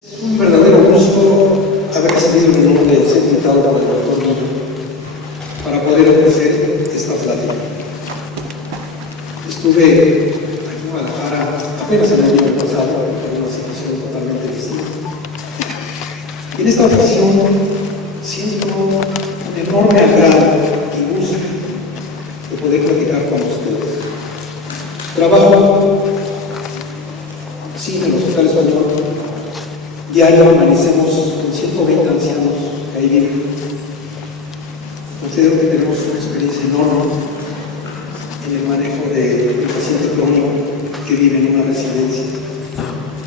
Es un verdadero gusto haber recibido el honor de ser invitado por el doctor Millo para poder ofrecer esta plática. Estuve aquí en Guadalajara apenas el año pasado en una situación totalmente distinta. Y en esta ocasión siento un enorme agrado y gusto de poder platicar con ustedes. Trabajo en el Hospital Español. Diario amanecemos con 120 ancianos que ahí viven. Considero que tenemos una experiencia enorme en el manejo de paciente crónico que vive en una residencia.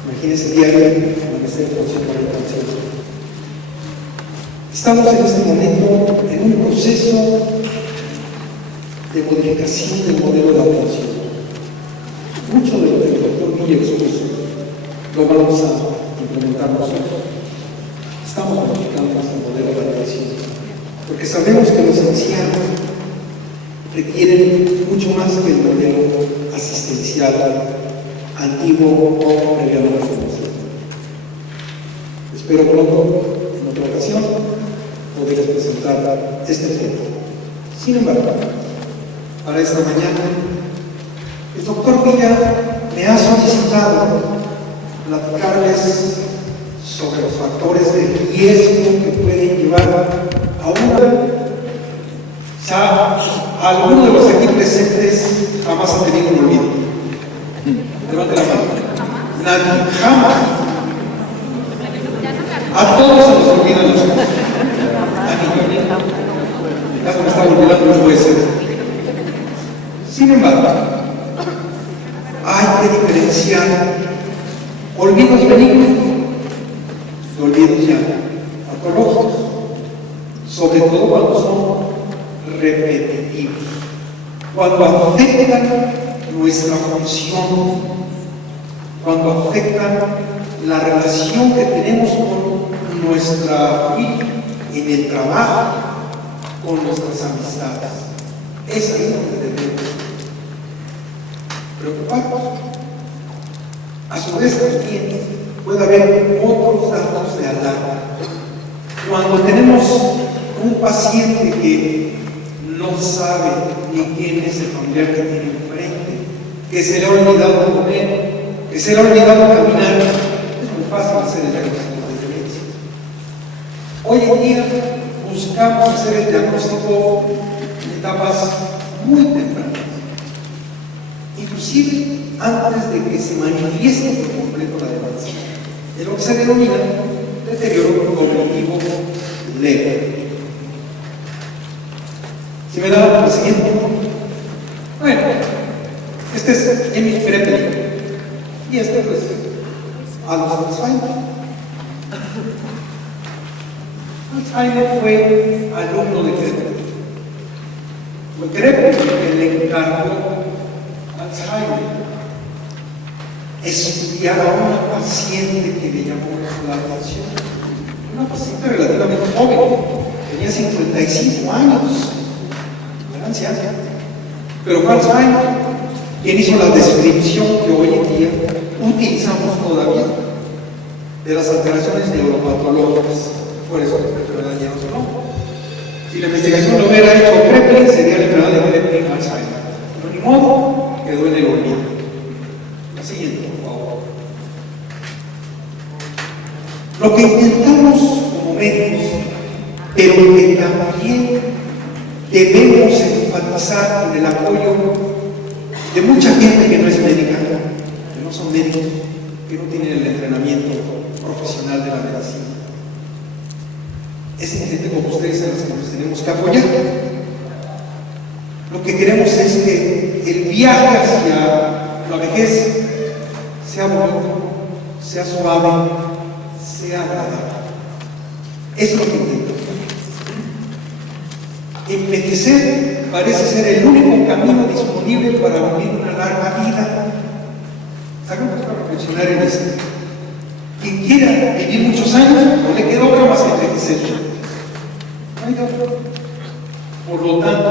Imagínense diario amanecer con 120 ancianos. Estamos en este momento en un proceso de modificación del modelo de atención. Mucho de lo que el doctor Millo expuso lo vamos a implementar nosotros. Estamos modificando nuestro modelo de atención, porque sabemos que los ancianos requieren mucho más que el modelo asistencial antiguo o previamente conocido. Espero pronto, en otra ocasión, poderles presentar este tema. Sin embargo, para esta mañana, el doctor Villa me ha solicitado platicarles sobre los factores de riesgo que pueden llevar a alguno de los aquí presentes jamás ha tenido un olvido. Levante la mano. Nadie, jamás. A todos se nos olvidan las cosas. Ya me está olvidando, no puede ser. Sin embargo, hay que diferenciar olvidos benignos de olvidos ya patológicos, sobre todo cuando son repetitivos, cuando afectan nuestra función, cuando afectan la relación que tenemos con nuestra familia, en el trabajo, con nuestras amistades. Es ahí donde debemos preocuparnos. A su vez también puede haber otros datos de alarma. Cuando tenemos un paciente que no sabe ni quién es el familiar que tiene enfrente, que se le ha olvidado comer, que se le ha olvidado caminar, es muy fácil hacer el diagnóstico de demencia. Hoy en día buscamos hacer el diagnóstico en etapas muy tempranas, inclusive antes de que se manifieste por completo la demencia, en lo que se denomina deterioro cognitivo leve. Si me da la siguiente. Bueno, este es Emil Kreppel y este pues Aldous Alzheimer. Alzheimer fue alumno de Kreppel. Fue Kreppel quien le encargó Alzheimer estudiar a una paciente que le llamó la atención. Una paciente relativamente joven, tenía 55 años, no era anciana, pero fue Alzheimer quien hizo la descripción que hoy en día utilizamos todavía de las alteraciones neuropatológicas. Por eso la enfermedad ya no se nombre. Si la investigación lo hubiera hecho Kreppel, sería la enfermedad de Kreppel-Alzheimer. Pero ni modo, quedó en el olvido. La siguiente, por favor. Lo que intentamos como médicos, pero que también debemos enfatizar en el apoyo de mucha gente que no es médica, que no son médicos, que no tienen el entrenamiento profesional de la medicina. Es gente como ustedes a los que nos tenemos que apoyar. Lo que queremos es que el viaje hacia la vejez sea bonito, sea suave, sea agradable. Es lo que intentamos. Envejecer parece ser el único camino disponible para vivir una larga vida. Hagamos para reflexionar en esto. Quien quiera vivir muchos años, no le queda otra más que envejecer. No hay otra. Por lo tanto,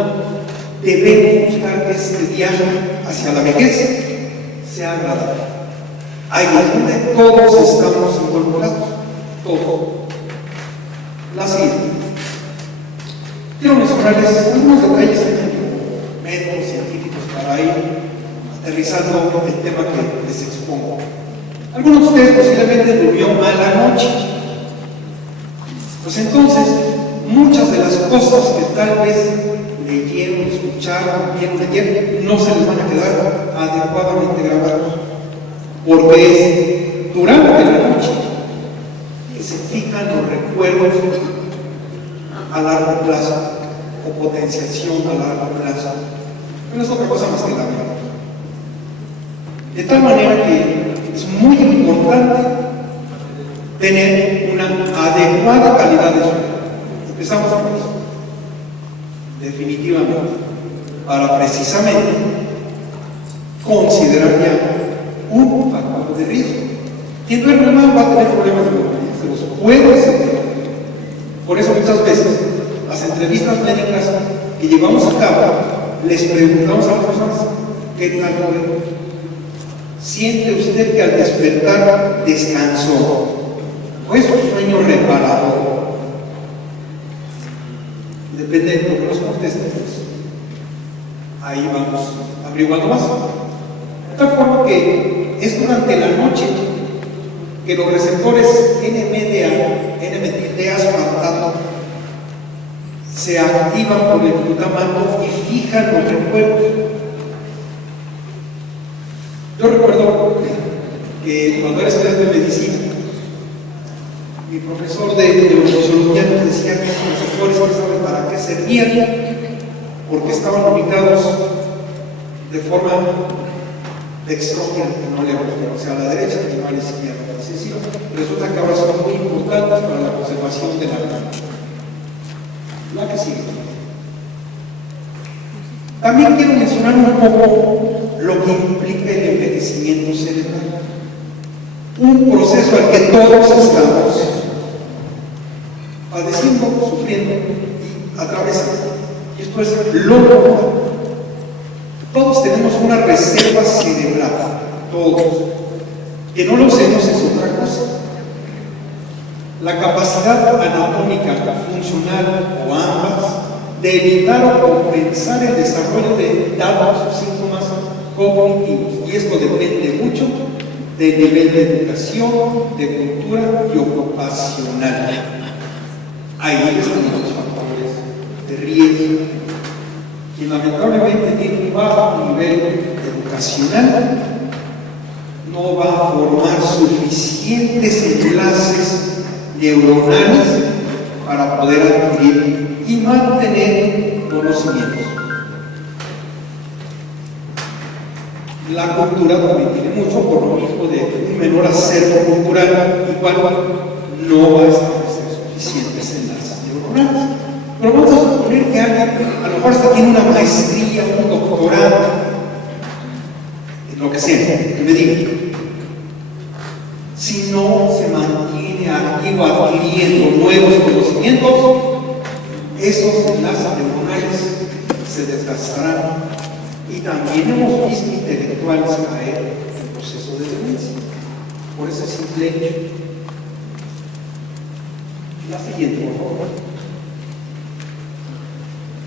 debemos buscar que este viaje hacia la vejez sea agradable. Ahí es donde todos estamos involucrados, todos. La siguiente. Quiero mencionarles algunos detalles métodos científicos para ir aterrizando el tema que les expongo. Algunos de ustedes posiblemente durmió mal la noche. Pues entonces, muchas de las cosas que tal vez leyeron, escucharon, vieron ayer, no se les van a quedar adecuadamente grabados. Porque es durante la noche que se fijan los recuerdos a largo plazo o potenciación a largo plazo. No es otra cosa más que la vida. De tal manera que es muy importante tener una adecuada calidad de sueño. Empezamos con eso. Definitivamente. Para precisamente considerar ya un factor de riesgo. Quien duerme mal va a tener problemas de memoria, se los puedo asegurar. Por eso muchas veces las entrevistas médicas que llevamos a cabo les preguntamos a las personas ¿qué tal duerme? ¿Siente usted que al despertar descansó? ¿O es un sueño reparador? Depende de lo que nos contesten. Ahí vamos averiguando más. De tal forma que es durante la noche que los receptores N-metilde aspartato se activan por el glutamato y fijan los recuerdos. Yo recuerdo que cuando era estudiante de medicina, mi profesor de neurofisiología nos decía que los receptores no saben para qué servían, porque estaban ubicados de forma dextrógena, que no le o sea, a la derecha y no a la izquierda. Resulta que ahora son muy importantes para la conservación de la vida. La que sigue. También quiero mencionar un poco lo que implica el envejecimiento cerebral. Un proceso al que todos estamos padeciendo, sufriendo y atravesando. Y esto es lo normal. Todos tenemos una reserva cerebral, todos. Que no lo usemos es otra cosa. La capacidad anatómica, funcional o ambas, de evitar o compensar el desarrollo de datos o síntomas cognitivos. Y esto depende mucho del nivel de educación, de cultura y ocupacional. Ahí están los factores de riesgo. Y lamentablemente tiene un bajo nivel educacional, no va a formar suficientes enlaces neuronales para poder adquirir y mantener conocimientos. La cultura también tiene mucho, por lo mismo de un menor acervo cultural, igual no va a establecer suficientes enlaces neuronales. Pero vamos a suponer que alguien a lo mejor hasta tiene una maestría, un doctorado, en lo que sea, que me diga. Si no se mantiene activo adquiriendo nuevos conocimientos, esos enlaces neuronales se desgastarán. Y también hemos visto intelectuales caer en proceso de demencia por ese simple hecho. La siguiente, por favor.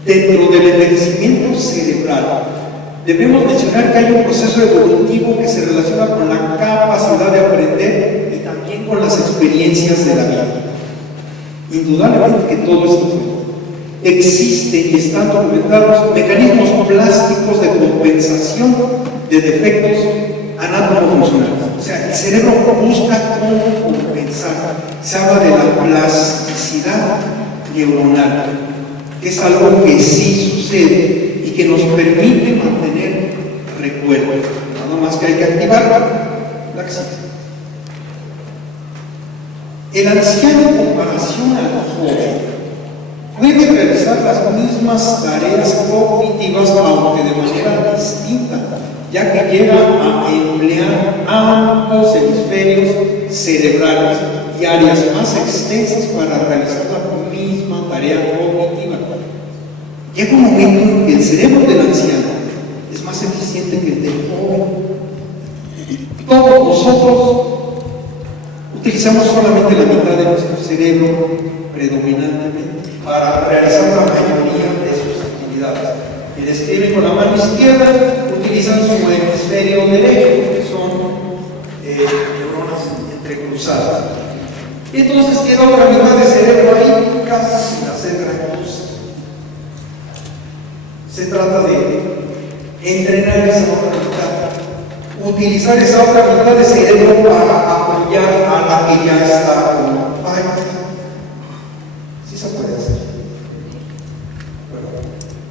Dentro del envejecimiento cerebral, debemos mencionar que hay un proceso evolutivo que se relaciona con la capacidad de aprender y también con las experiencias de la vida. Indudablemente que todo es influye. Existen y están documentados mecanismos plásticos de compensación de defectos anátomo-funcionales. O sea, el cerebro busca cómo compensar. Se habla de la plasticidad neuronal, que es algo que sí sucede y que nos permite mantener recuerdos. Nada más que hay que activarla. La acción. El anciano en comparación al joven puede realizar las mismas tareas cognitivas, aunque de manera distinta, ya que llega a emplear ambos hemisferios cerebrales y áreas más extensas para realizar la misma tarea cognitiva. Llega un momento en que el cerebro del anciano es más eficiente que el del joven. Todos nosotros utilizamos solamente la mitad de nuestro cerebro predominantemente para realizar la mayoría de sus actividades. Quienes escriben con la mano izquierda utilizan su hemisferio derecho, que son neuronas entrecruzadas. Y entonces queda otra mitad de cerebro ahí, casi sin hacer gran cosa. Se trata de entrenar esa otra mitad, utilizar esa otra mitad de cerebro para apoyar a la que ya está con falla. Sí se puede hacer.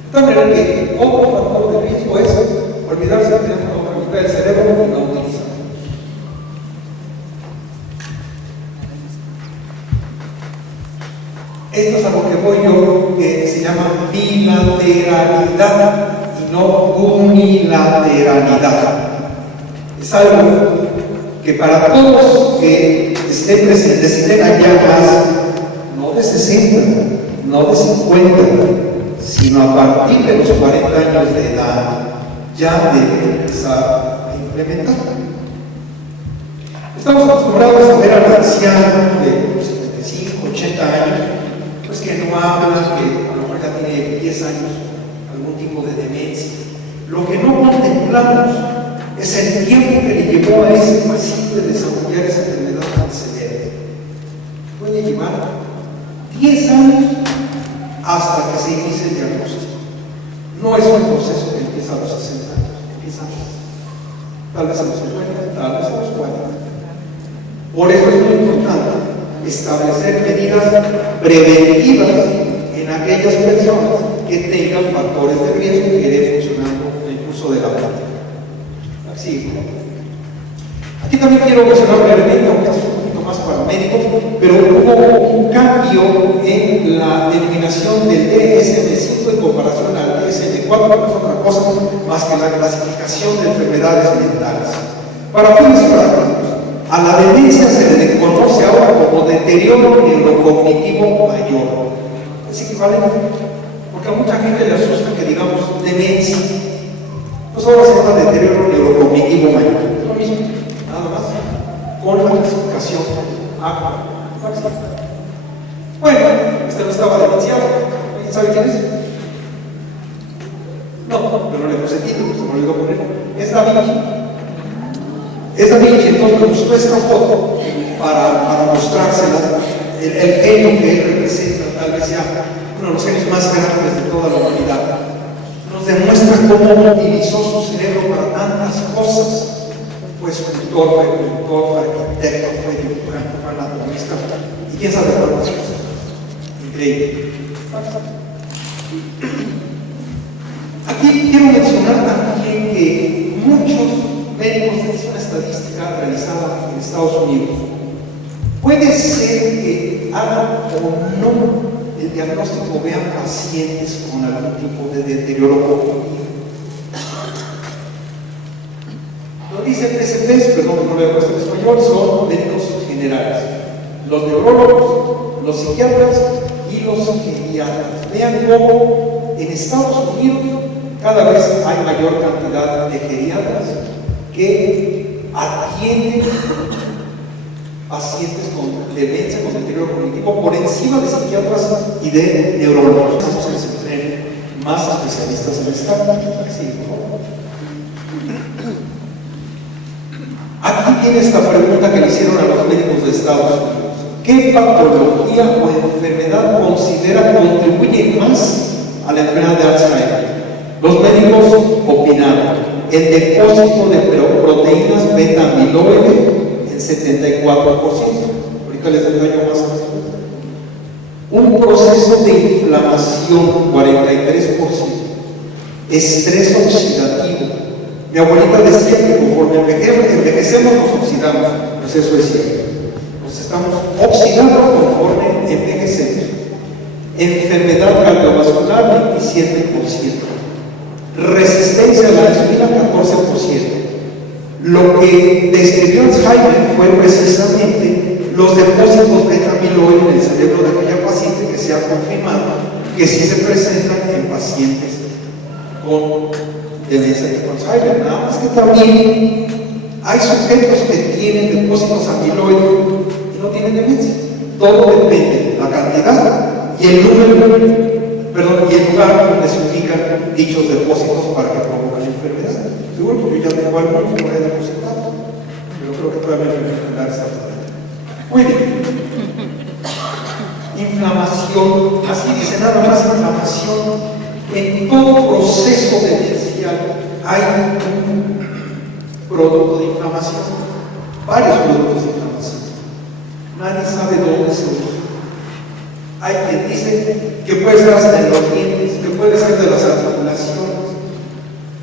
De tal manera que otro factor de riesgo es olvidarse de tener una otra mitad del cerebro y no utilizarlo. Esto es a lo que voy yo, que se llama bilateralidad y no unilateralidad. Es algo que para todos que estén presentes y tengan ya más, no de 60, no de 50, sino a partir de los 40 años de edad, ya deben empezar a implementar. Estamos acostumbrados a ver al anciano de 75, 80 años, pues que no habla, que a lo mejor ya tiene 10 años, algún tipo de demencia. Lo que no contemplamos es el tiempo que le llevó a ese paciente desarrollar esa enfermedad tan severa. Puede llevar 10 años hasta que se inicie el diagnóstico. No es un proceso que empieza a los 60 años, empieza antes. Tal vez a los 50, tal vez a los 40. Por eso es muy importante establecer medidas preventivas en aquellas personas que tengan factores de riesgo que iré funcionando en el curso de la vida. Así. Aquí también quiero mencionar brevemente, aunque es un poquito más para médicos, pero hubo un cambio en la denominación del DSM-5 en comparación al DSM-4, que no es otra cosa más que la clasificación de enfermedades mentales. Para fines prácticos, a la demencia se le conoce ahora como deterioro neurocognitivo mayor. Es equivalente, porque a mucha gente le asusta que digamos demencia. Pues ahora se llama deterioro neurocognitivo mayor. Es lo mismo, nada más, con la clasificación A. Bueno, este no estaba demenciado. ¿Alguien sabe quién es? No, pero le puse título, se me olvidó poner. Es Da Vinci. Es Da Vinci, entonces me gustó esta foto para mostrársela. El genio que él representa, tal vez sea uno de los genios más grandes de toda la humanidad. Nos demuestra cómo utilizó su cerebro para tantas cosas. Fue escultor, fue pintor, fue arquitecto, fue dibujante, fue anatomista y quién sabe cuántas cosas. Increíble. Aquí quiero mencionar también que muchos médicos, es una estadística realizada en Estados Unidos, puede ser que hagan o no el diagnóstico, vean pacientes con algún tipo de deterioro cognitivo. Lo dice el PCP, perdón, no lo había puesto en español, son médicos generales, los neurólogos, los psiquiatras y los geriatras. Vean cómo en Estados Unidos cada vez hay mayor cantidad de geriatras que atienden pacientes con demencia, con deterioro cognitivo, por encima de psiquiatras y de neurólogos. Vamos a tener más especialistas en esta. Sí, aquí tiene esta pregunta que le hicieron a los médicos de Estados Unidos. ¿Qué patología o enfermedad considera contribuye más a la enfermedad de Alzheimer? Los médicos opinaron el depósito de proteínas beta-amiloide en 74%. Ahorita les detallo más. Un proceso de inflamación 43%. Estrés oxidativo. Mi abuelita decía que conforme envejecemos nos oxidamos. Pues eso es cierto. Nos estamos oxidando conforme envejecemos. Enfermedad cardiovascular 27%. Resistencia a la insulina 14%. Lo que describió Alzheimer fue precisamente los depósitos beta-amiloide en el cerebro de aquella paciente que se ha confirmado que sí se presentan en pacientes con demencia de Alzheimer. Nada más que también Hay sujetos que tienen depósitos amiloides y no tienen demencia. Todo depende de la cantidad y el número, y el lugar donde se ubican dichos depósitos para que provocan la enfermedad. Seguro que yo ya tengo algunos que voy a depositar, pero creo que todavía me voy a enfrentar esta tarea. Muy bien. Inflamación, así dice, nada más inflamación. En todo proceso demencial hay un producto de inflamación, varios productos de inflamación. Nadie sabe dónde se usa. Hay quien dice que puede ser hasta en los dientes, que puede ser de las articulaciones.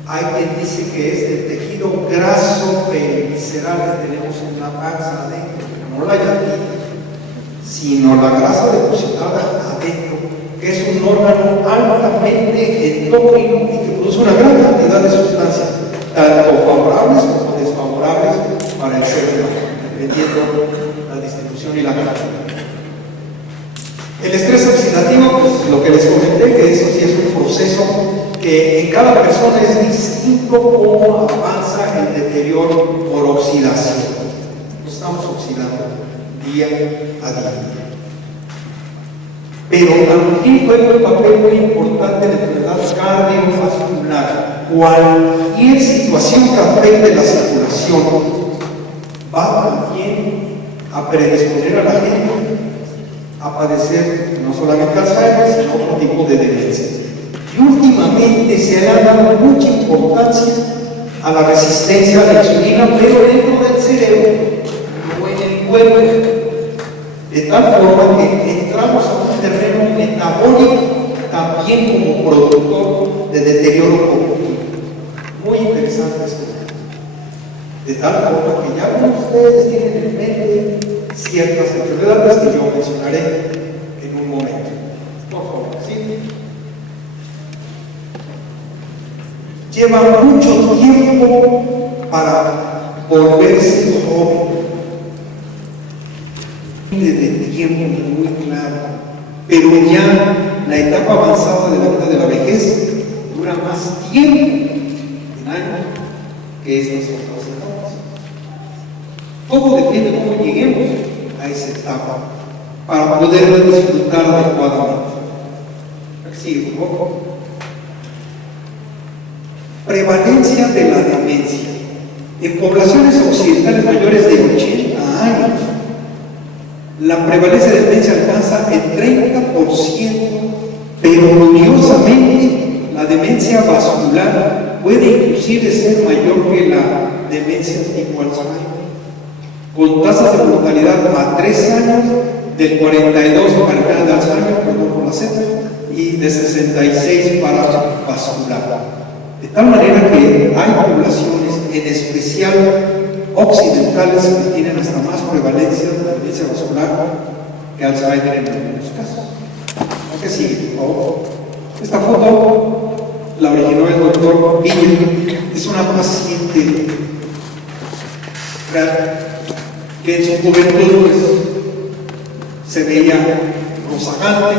Hay quien dice que es del tejido graso visceral que tenemos en la panza adentro, no la llantita, sino la grasa depositada adentro, que es un órgano altamente endocrino y que produce una gran cantidad de sustancias, tanto favorables como desfavorables para el ser humano, dependiendo la distribución y la cantidad. El estrés oxidativo, pues lo que les comenté, que eso sí es un proceso que en cada persona es distinto cómo avanza el deterioro por oxidación. Nos estamos oxidando día a día. Pero también juega un papel muy importante en la enfermedad cardiovascular. Cualquier situación que afecte la circulación va también a predisponer a la gente a padecer no solamente Alzheimer, sino otro tipo de demencia. Y últimamente se le ha dado mucha importancia a la resistencia a la insulina, pero dentro del cerebro, no en el cuerpo, de tal forma que entramos a un terreno metabólico también como productor de deterioro cognitivo. Muy interesante esto. De tal forma que ya como ustedes tienen en mente ciertas enfermedades que yo mencionaré en un momento. Por favor, ¿sí? Lleva mucho tiempo para volverse joven. De tiempo muy claro, pero ya la etapa avanzada de la vida de la vejez dura más tiempo en años que estas otras etapas. Todo depende de cómo lleguemos a esa etapa para poder disfrutar adecuadamente. Sigue, por favor. Prevalencia de la demencia. En poblaciones occidentales mayores de 80 años, la prevalencia de demencia alcanza el 30%, pero curiosamente la demencia vascular puede inclusive ser mayor que la demencia tipo Alzheimer, con tasas de mortalidad a 3 años del 42 para el de Alzheimer, perdón por la Z, y de 66 para vascular. De tal manera que hay poblaciones, en especial occidentales, que tienen hasta más prevalencia de la demencia vascular que Alzheimer en algunos casos. ¿Qué sigue, por favor? Esta foto la originó el doctor Bill. Es una paciente que en su juventud pues, se veía rozagante,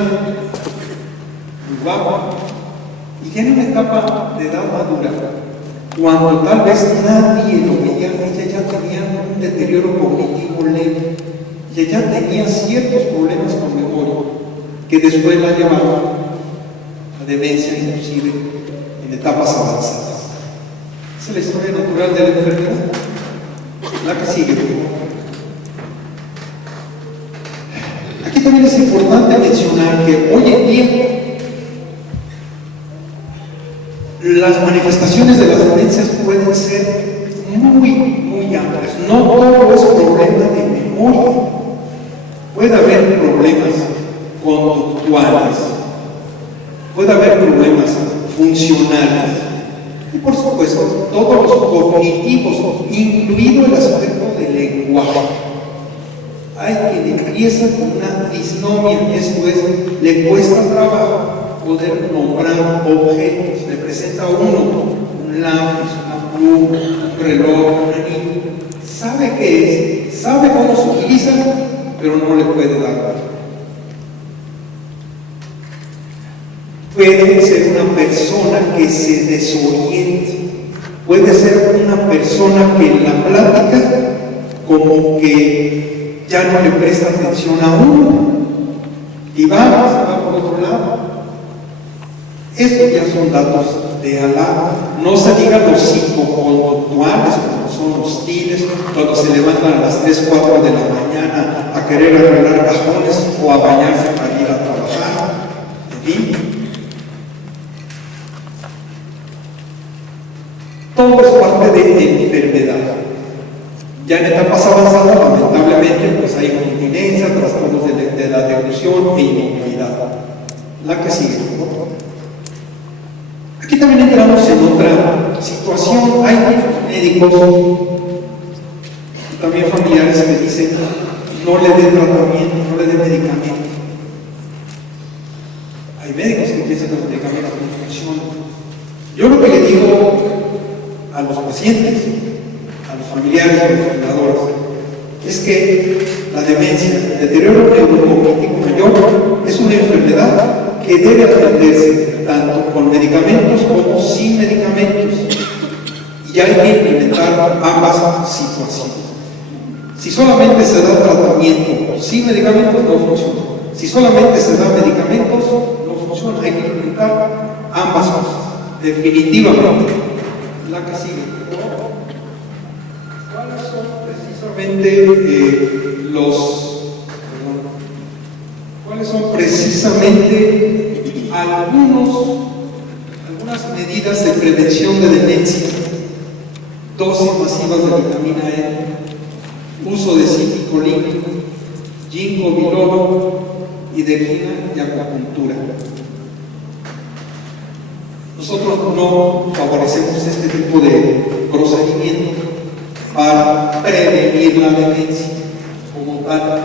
muy guapa, y tiene una etapa de edad madura, cuando tal vez nadie lo veía. Ella ya tenía un deterioro cognitivo leve, ella ya tenía ciertos problemas con memoria, que después la llevaron a demencia, inclusive en etapas avanzadas. Esa es la historia natural de la enfermedad. La que sigue. Aquí también es importante mencionar que hoy en día las manifestaciones de las demencias pueden ser muy amplias. No todo es problema de memoria. Puede haber problemas conductuales, puede haber problemas funcionales y, por supuesto, todos los cognitivos, incluido el aspecto del lenguaje. Hay quien empieza con una disnomia, esto es, le cuesta trabajo poder nombrar objetos. Le presenta un lápiz, una pluma, un reloj, un anillo. Sabe qué es, sabe cómo se utiliza, pero no le puede dar. Puede ser una persona que se desoriente, Puede ser una persona que en la plática como que ya no le presta atención a uno y se va por otro lado. Estos ya son datos de Alá. No se digan los psicoconductuales, cuando son hostiles, cuando se levantan a las 3, 4 de la mañana a querer arreglar cajones o a bañarse para ir a trabajar. En fin, todo es parte de enfermedad. Ya en etapas avanzadas, lamentablemente, pues hay incontinencia, trastornos de la deglución e inmovilidad. La que sigue, por favor. Aquí también entramos en otra situación. Hay médicos, también familiares que dicen no le dé tratamiento, no le dé medicamento. Hay médicos que piensan que los medicamentos no funcionan. Yo lo que le digo a los pacientes, a los familiares, a los cuidadores, es que la demencia, el deterioro neurocognitivo mayor, es una enfermedad que debe atenderse tanto con medicamentos como sin medicamentos, y hay que implementar ambas situaciones. Si solamente se da tratamiento sin medicamentos, no funciona. Si solamente se da medicamentos, no funciona. Hay que implementar ambas cosas, definitivamente. La que sigue. ¿Cuáles son precisamente algunas medidas de prevención de demencia? Dosis masivas de vitamina E, uso de citicolina, ginkgo biloba, hidroquina y acupuntura. Nosotros no favorecemos este tipo de procedimiento para prevenir la demencia como tal.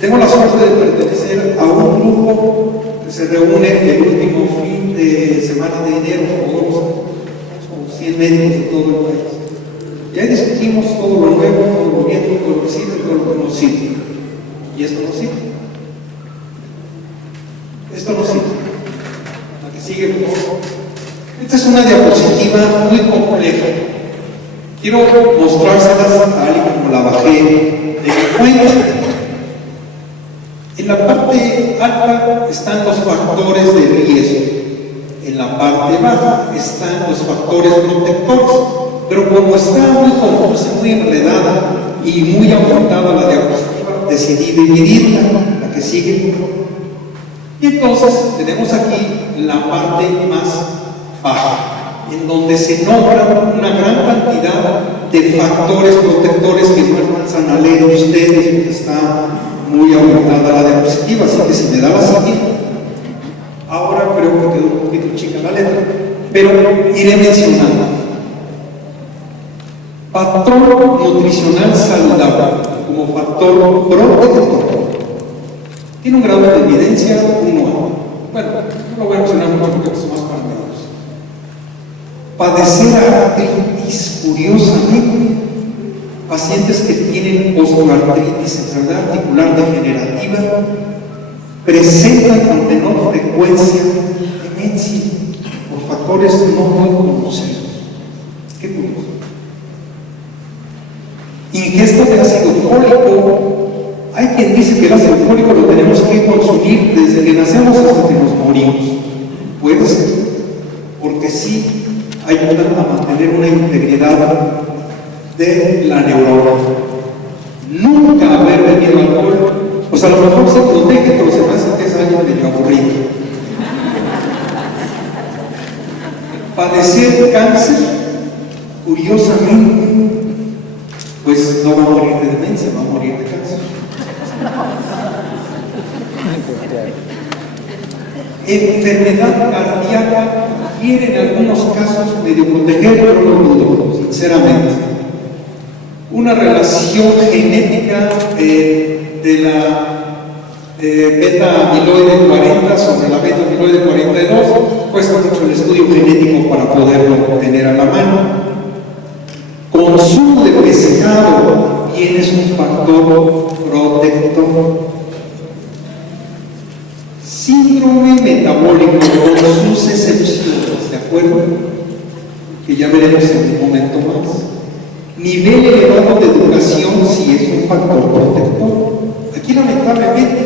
Tengo la suerte de pertenecer a un grupo que se reúne el último fin de semana de enero, como 100 médicos de todo el país. Ya discutimos todo lo nuevo, todo lo viejo, todo lo que sirve, todo lo que no sirve. Y esto no sirve. Esto no sirve. La que sigue, por favor. Esta es una diapositiva muy compleja. Quiero mostrárselas tal y como la bajé de mi fuente. En la parte alta están los factores de riesgo. En la parte baja están los factores protectores. Pero como está muy confusa, muy enredada y muy aumentada la diapositiva, decidí dividirla, la que sigue. Y entonces tenemos aquí la parte más baja, en donde se nombran una gran cantidad de factores protectores que no alcanzan a leer ustedes, porque está muy aumentada la diapositiva, así que si me da la siguiente. Ahora creo que quedó un poquito chica la letra, pero iré mencionando. Factor nutricional saludable como factor protector. Tiene un grado de evidencia 1A. Bueno, no lo voy a mencionar mucho porque son más paramentos. Padecer artritis, curiosamente, pacientes que tienen osteoartritis, enfermedad articular degenerativa, presentan con menor frecuencia demencia por factores no muy conocidos. Qué curioso. Ingesta de ácido fólico. Hay quien dice que el ácido fólico lo tenemos que consumir desde que nacemos hasta que nos morimos. Puede ser, porque sí ayuda a mantener una integridad de la neurona. Nunca haber bebido alcohol, pues a lo mejor se protege, pero se me hace que es algo medio aburrido. Padecer cáncer, curiosamente, pues no va a morir de demencia, va a morir de cáncer. Enfermedad cardíaca quiere en algunos casos medio proteger, pero no lo dudo, sinceramente. Una relación genética de la beta amiloide 40 sobre la beta amiloide 42, cuesta mucho el estudio genético para poderlo tener a la mano. Consumo de pescado bien es un factor protector. Síndrome metabólico con sus excepciones, ¿de acuerdo? que ya veremos en un momento más. Nivel elevado de educación si es un factor protector. Aquí lamentablemente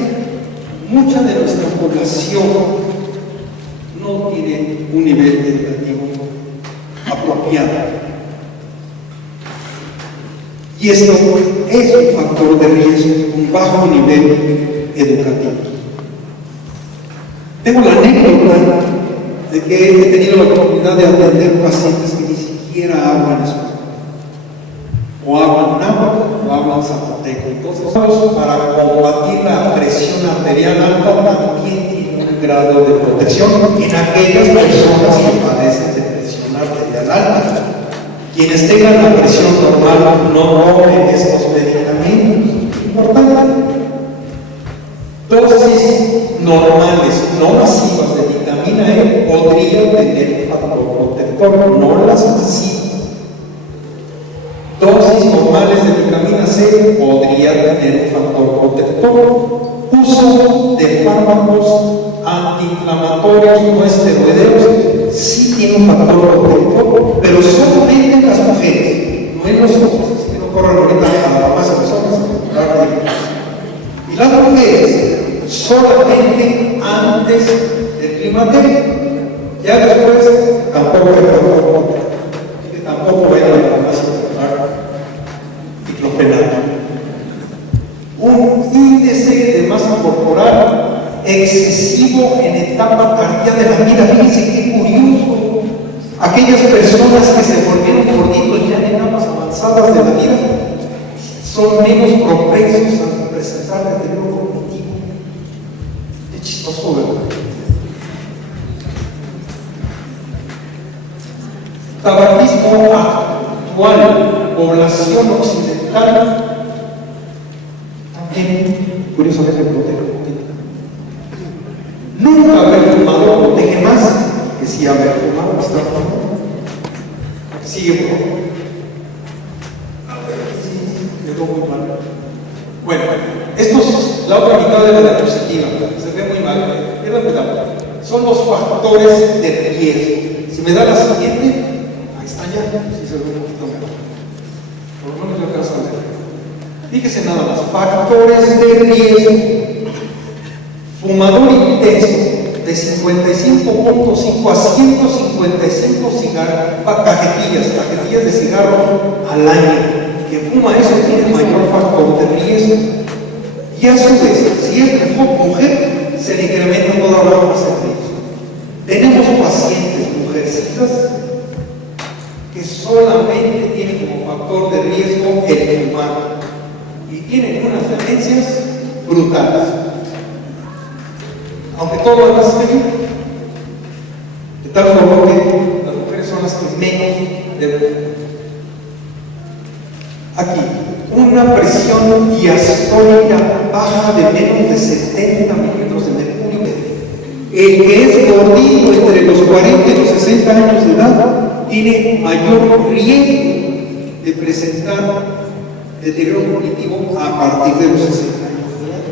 mucha de nuestra población no tiene un nivel educativo apropiado. Y esto es un factor de riesgo, un bajo nivel educativo. Tengo la anécdota de que he tenido la oportunidad de atender pacientes que ni siquiera hablan español, o hablan náhuatl, o hablan zapoteco. Entonces, para combatir la presión arterial alta, también tiene un grado de protección en aquellas personas que padecen de presión arterial alta. Quienes tengan la presión normal no tomen estos medicamentos. Importante. Dosis normales, no masivas de vitamina E podrían tener un factor protector, no las masivas. Dosis normales de vitamina C podrían tener un factor protector. Uso de fármacos antiinflamatorios no esteroideos sí tiene un factor protector, pero solamente en las mujeres, no en los hombres. Así que no corran ahorita a la farmacia de los hombres. Y las mujeres solamente antes del climaterio. Ya después tampoco hay factor protector. Así que tampoco vayan a la farmacia a comprar diclofenaco. Un índice de masa corporal excesivo en etapa tardía de la vida. Fíjense qué curioso. Aquellas personas que se volvieron gorditos ya en etapas avanzadas de la vida son menos propensos a presentar deterioro cognitivo. Es chistoso, ¿verdad? Tabaquismo actual, población occidental, también curiosamente protege. Nunca haber fumado protege más que si haber fumado o estar fumando. Sigue por favor. Quedó muy mal. Bueno, esto es la otra mitad de la diapositiva. Se ve muy mal. Son los factores de riesgo. Si me da la siguiente, ahí está ya. Si se ve un poquito mejor. Por lo menos yo alcanzo a ver. Fíjese nada más. Factores de riesgo. Fumador intenso de 55.5 a 155 cajetillas de cigarro al año. Quien fuma eso tiene mayor factor de riesgo. Y a su vez, si es mujer, se le incrementa todavía más el riesgo. Tenemos pacientes mujercitas que solamente tienen como factor de riesgo el fumar y tienen unas tendencias brutales. Aunque todo lo demás está bien, de tal forma que las mujeres son las que menos deben fumar. Aquí, una presión diastólica baja de menos de 70 milímetros de mercurio. El que es gordito entre los 40 y los 60 años de edad tiene mayor riesgo de presentar deterioro cognitivo a partir de los 60 años de edad.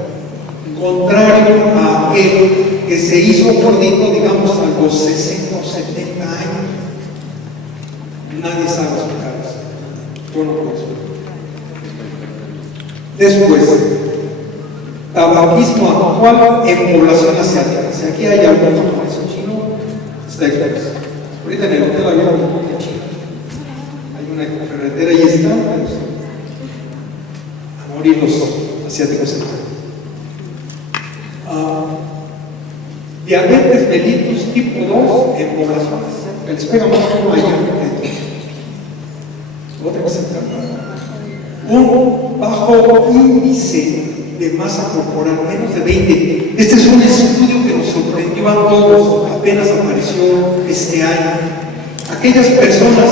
Contrario a aquel que se hizo gordito, digamos, a los 60 o 70 años. Nadie sabe explicar eso. Yo no puedo explicar. Después, tabaquismo actual en población asiática. Si aquí hay algo japonés o chino, está expreso. Ahorita en el hotel había un poco de chino. Hay una carretera y está, a morir los asiáticos. Diabetes mellitus tipo 2 en población asiática. Les pega más como allá. Otra cosa. Un bajo índice de masa corporal, menos de 20. Este es un estudio que nos sorprendió a todos, apenas apareció este año. Aquellas personas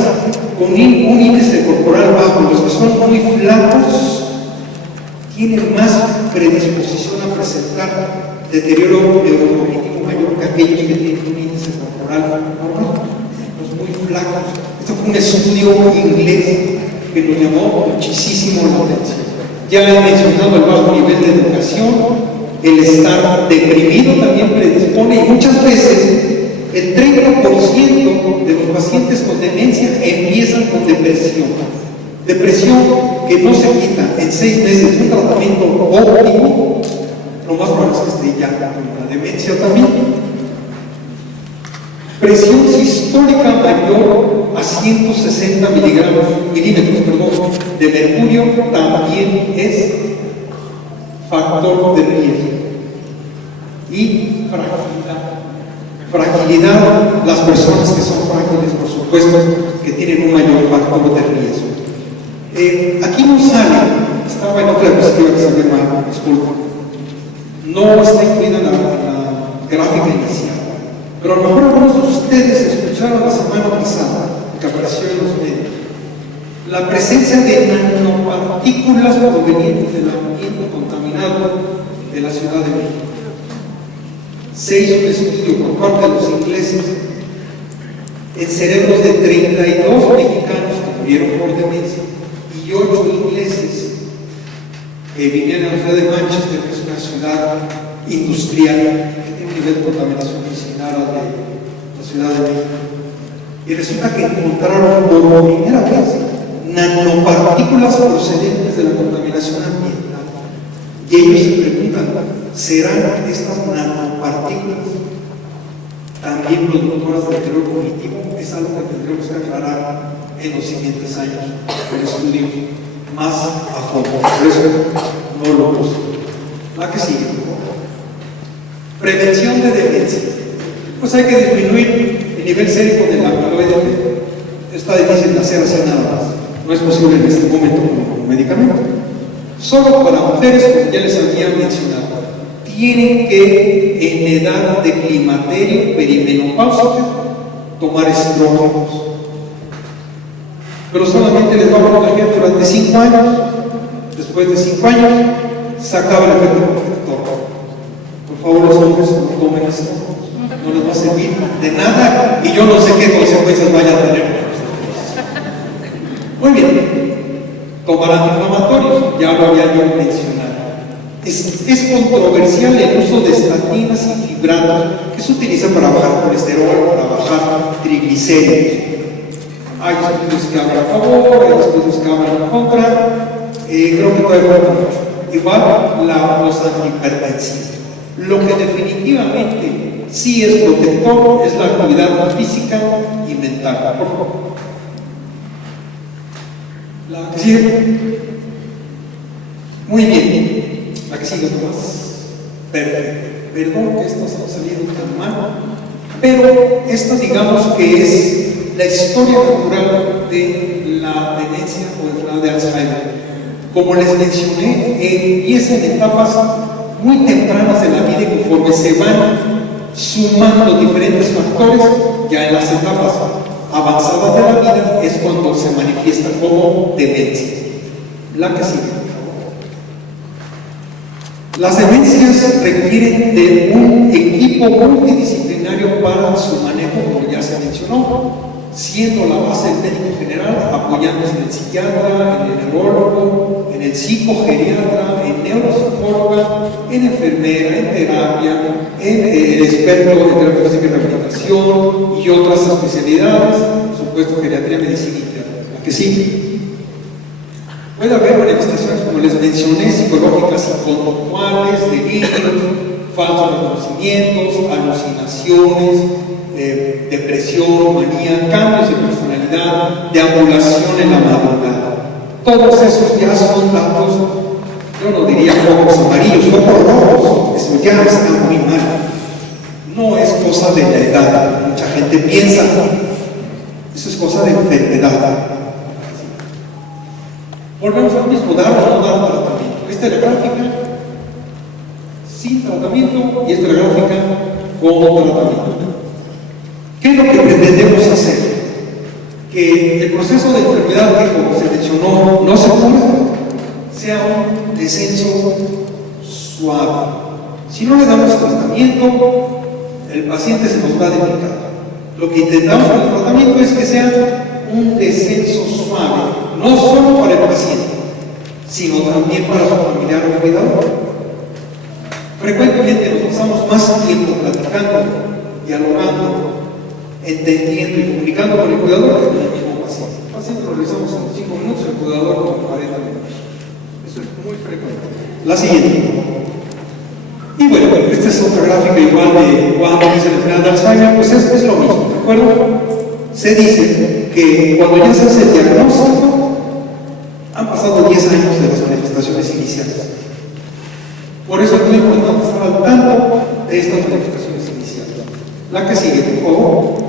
con un índice corporal bajo, los que son muy flacos, tienen más predisposición a presentar deterioro neurocognitivo mayor que aquellos que tienen un índice corporal normal. Los muy flacos. Esto fue un estudio inglés que nos llamó muchísimo la atención. Ya he mencionado el bajo nivel de educación, el estar deprimido también predispone, y muchas veces El 30% de los pacientes con demencia empiezan con depresión. Depresión que no se quita en 6 meses de un tratamiento óptimo, lo más probable es que esté ya con la demencia también. Presión sistólica mayor a 160 milímetros de mercurio también es factor de riesgo. Y fragilidad, las personas que son frágiles, por supuesto, que tienen un mayor factor de riesgo. Aquí no sale, estaba en otra diapositiva que salió mal, disculpa. No está incluida la gráfica inicial, pero a lo mejor algunos de ustedes escucharon la semana pasada, que apareció en los medios, la presencia de nanopartículas provenientes del ambiente contaminado de la Ciudad de México. Se hizo un estudio por parte de los ingleses en cerebros de 32 mexicanos que murieron por demencia y 8 ingleses que vivían en la ciudad de Manchester, que es una ciudad industrial que tiene un nivel de contaminación similar al de la Ciudad de México. Y resulta que encontraron por primera vez nanopartículas procedentes de la contaminación ambiental. Y ellos se preguntan, ¿serán estas nanopartículas también productoras de deterioro cognitivo? Es algo que tendremos que aclarar en los siguientes años con estudios más a fondo. Por eso no lo puse. La que sigue. Prevención de demencia. Pues hay que disminuir el nivel sérico del amiloide. Está difícil de hacer así nada más. No es posible en este momento como medicamento. Solo para mujeres, como ya les había mencionado, tienen que en edad de climaterio perimenopáusica tomar estrógenos. Pero solamente les va a proteger durante 5 años. Después de 5 años, se acaba el efecto protector. Por favor, los hombres no tomen esto. No les va a servir de nada y yo no sé qué consecuencias vayan a tener. Muy bien. Tomar antiinflamatorios, ya lo había yo mencionado. Es controversial el uso de estatinas y fibratos que se utilizan para bajar colesterol, para bajar triglicéridos. Hay estudios que hablan a favor, hay estudios que hablan en contra. Creo que todavía falta mucho. Igual los antihipertensivos. Lo que definitivamente sí es protector es la actividad física y mental. Por favor. La que sigue. Muy bien. La que sigue más. Perfecto. Perdón que esto se ha salido tan mal, pero esta digamos que es la historia natural de la demencia o enfermedad de Alzheimer. Como les mencioné, empieza en etapas muy tempranas de la vida y conforme se van sumando diferentes factores, ya en las etapas avanzadas de la vida es cuando se manifiesta como demencia. La que sigue. Las demencias requieren de un equipo multidisciplinario para su manejo, como ya se mencionó, siendo la base del médico general, apoyándose en el psiquiatra, en el neurólogo, en el psicogeriatra, en neuropsicóloga, en enfermera, en terapia, en el experto en terapia física y rehabilitación y otras especialidades, por supuesto, geriatría, medicina interna. La que sigue. Puede haber manifestaciones, como les mencioné, psicológicas y conductuales, delirios, falsos reconocimientos, alucinaciones, depresión, manía, cambios de personalidad, deambulación en la madrugada. Todos esos ya son datos, yo no diría focos amarillos, focos rojos, eso ya está muy mal. No es cosa de la edad, mucha gente piensa, eso es cosa de enfermedad. Volvemos al mismo, dar o no dar tratamiento. Esta es la gráfica sin tratamiento y esta es la gráfica con tratamiento. ¿Qué es lo que pretendemos hacer? Que el proceso de enfermedad que, como se mencionó, no se cura, sea un descenso suave. Si no le damos tratamiento, el paciente se nos va a debilitar. Lo que intentamos con el tratamiento es que sea un descenso suave, no solo para el paciente, sino también para su familiar o cuidador. Frecuentemente nos pasamos más tiempo platicando, dialogando, entendiendo y comunicando con el cuidador que con el mismo paciente. El paciente lo realizamos en 5 minutos, el cuidador con 40 minutos. Eso es muy frecuente. La siguiente. Y bueno, esta es otra gráfica igual de cuando dice la enfermedad de Alzheimer, pues es lo mismo, ¿de acuerdo? Se dice que cuando ya se hace el diagnóstico, han pasado 10 años de las manifestaciones iniciales. Por eso es muy importante estar al tanto de estas manifestaciones iniciales. La que sigue, por favor.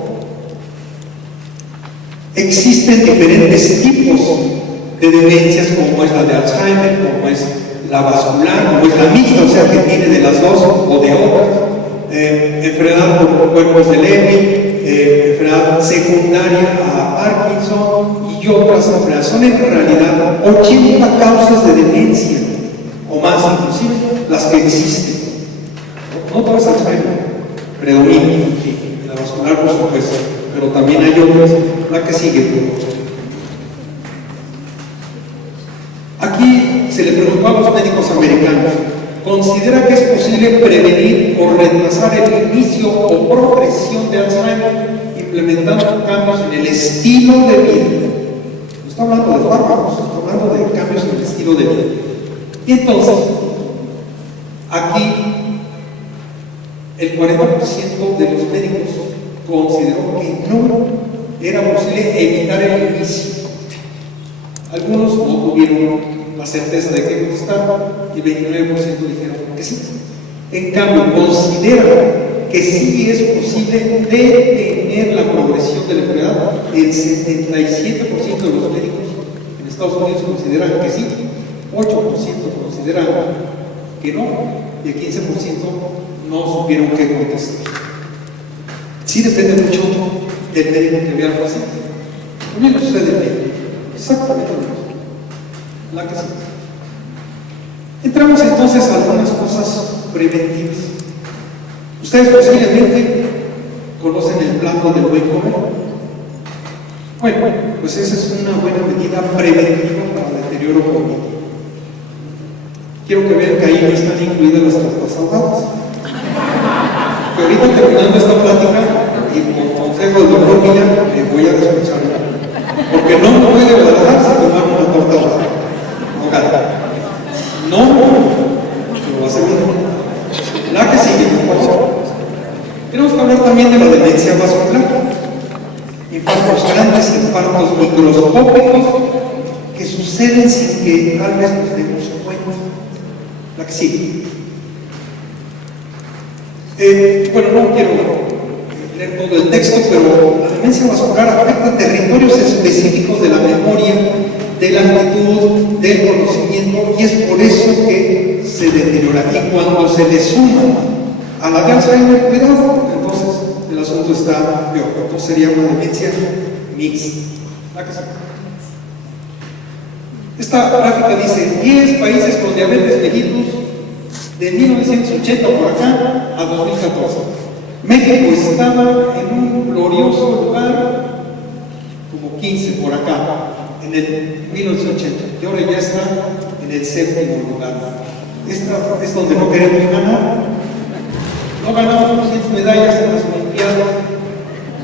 Existen diferentes tipos de demencias, como es la de Alzheimer, como es la vascular, como es la mixta, o sea que tiene de las dos o de otras, enfermedad por cuerpos de Lewy, enfermedad secundaria a Parkinson y otras enfermedades. Son en realidad 80 causas de demencia, o más inclusive, las que existen. No todo es Alzheimer, predomina, en la vascular por supuesto, pero también hay otras. La que sigue, por favor. Aquí se le preguntó a los médicos americanos, ¿considera que es posible prevenir o retrasar el inicio o progresión de Alzheimer implementando cambios en el estilo de vida? No está hablando de fármacos, está hablando de cambios en el estilo de vida. Y entonces, aquí el 40% de los médicos consideró que no era posible evitar el inicio. Algunos no tuvieron la certeza de qué contestar y 29% dijeron que sí. En cambio, considera que sí es posible detener la progresión de la enfermedad. El 77% de los médicos en Estados Unidos consideran que sí, 8% consideran que no y el 15% no supieron qué contestar. Sí depende mucho del médico que vea al paciente. También lo sucede el médico. Exactamente lo mismo. La que sí. Entramos entonces a algunas cosas preventivas. Ustedes posiblemente conocen el plato del buen comer. Bueno, pues esa es una buena medida preventiva para el deterioro cognitivo. Quiero que vean que ahí no están incluidas las tortas ahogadas. Que ahorita terminando esta plática y por consejo del doctor Milla me voy a despechar. Porque no me puede relajarse tomar una torta ahogada. No, lo va a hacer bien. La que sigue, por favor. Tenemos que hablar también de la demencia vascular. Infartos grandes, infartos microscópicos que suceden sin que tal vez nos demos cuenta. La que sigue. Bueno, no quiero leer todo el texto, pero la demencia vascular afecta territorios específicos de la memoria, de la actitud, del conocimiento, y es por eso que se deteriora. Y cuando se le suma a la de Alzheimer, cuidado, porque entonces el asunto está peor. Entonces sería una demencia mixta. Esta gráfica dice 10 países con diabetes mellitus de 1980 por acá a 2014. México estaba en un glorioso lugar como 15 por acá en el 1980 y ahora ya está en el 7º lugar. Esta es donde no queremos ganar. No ganamos 100 medallas en las Olimpiadas,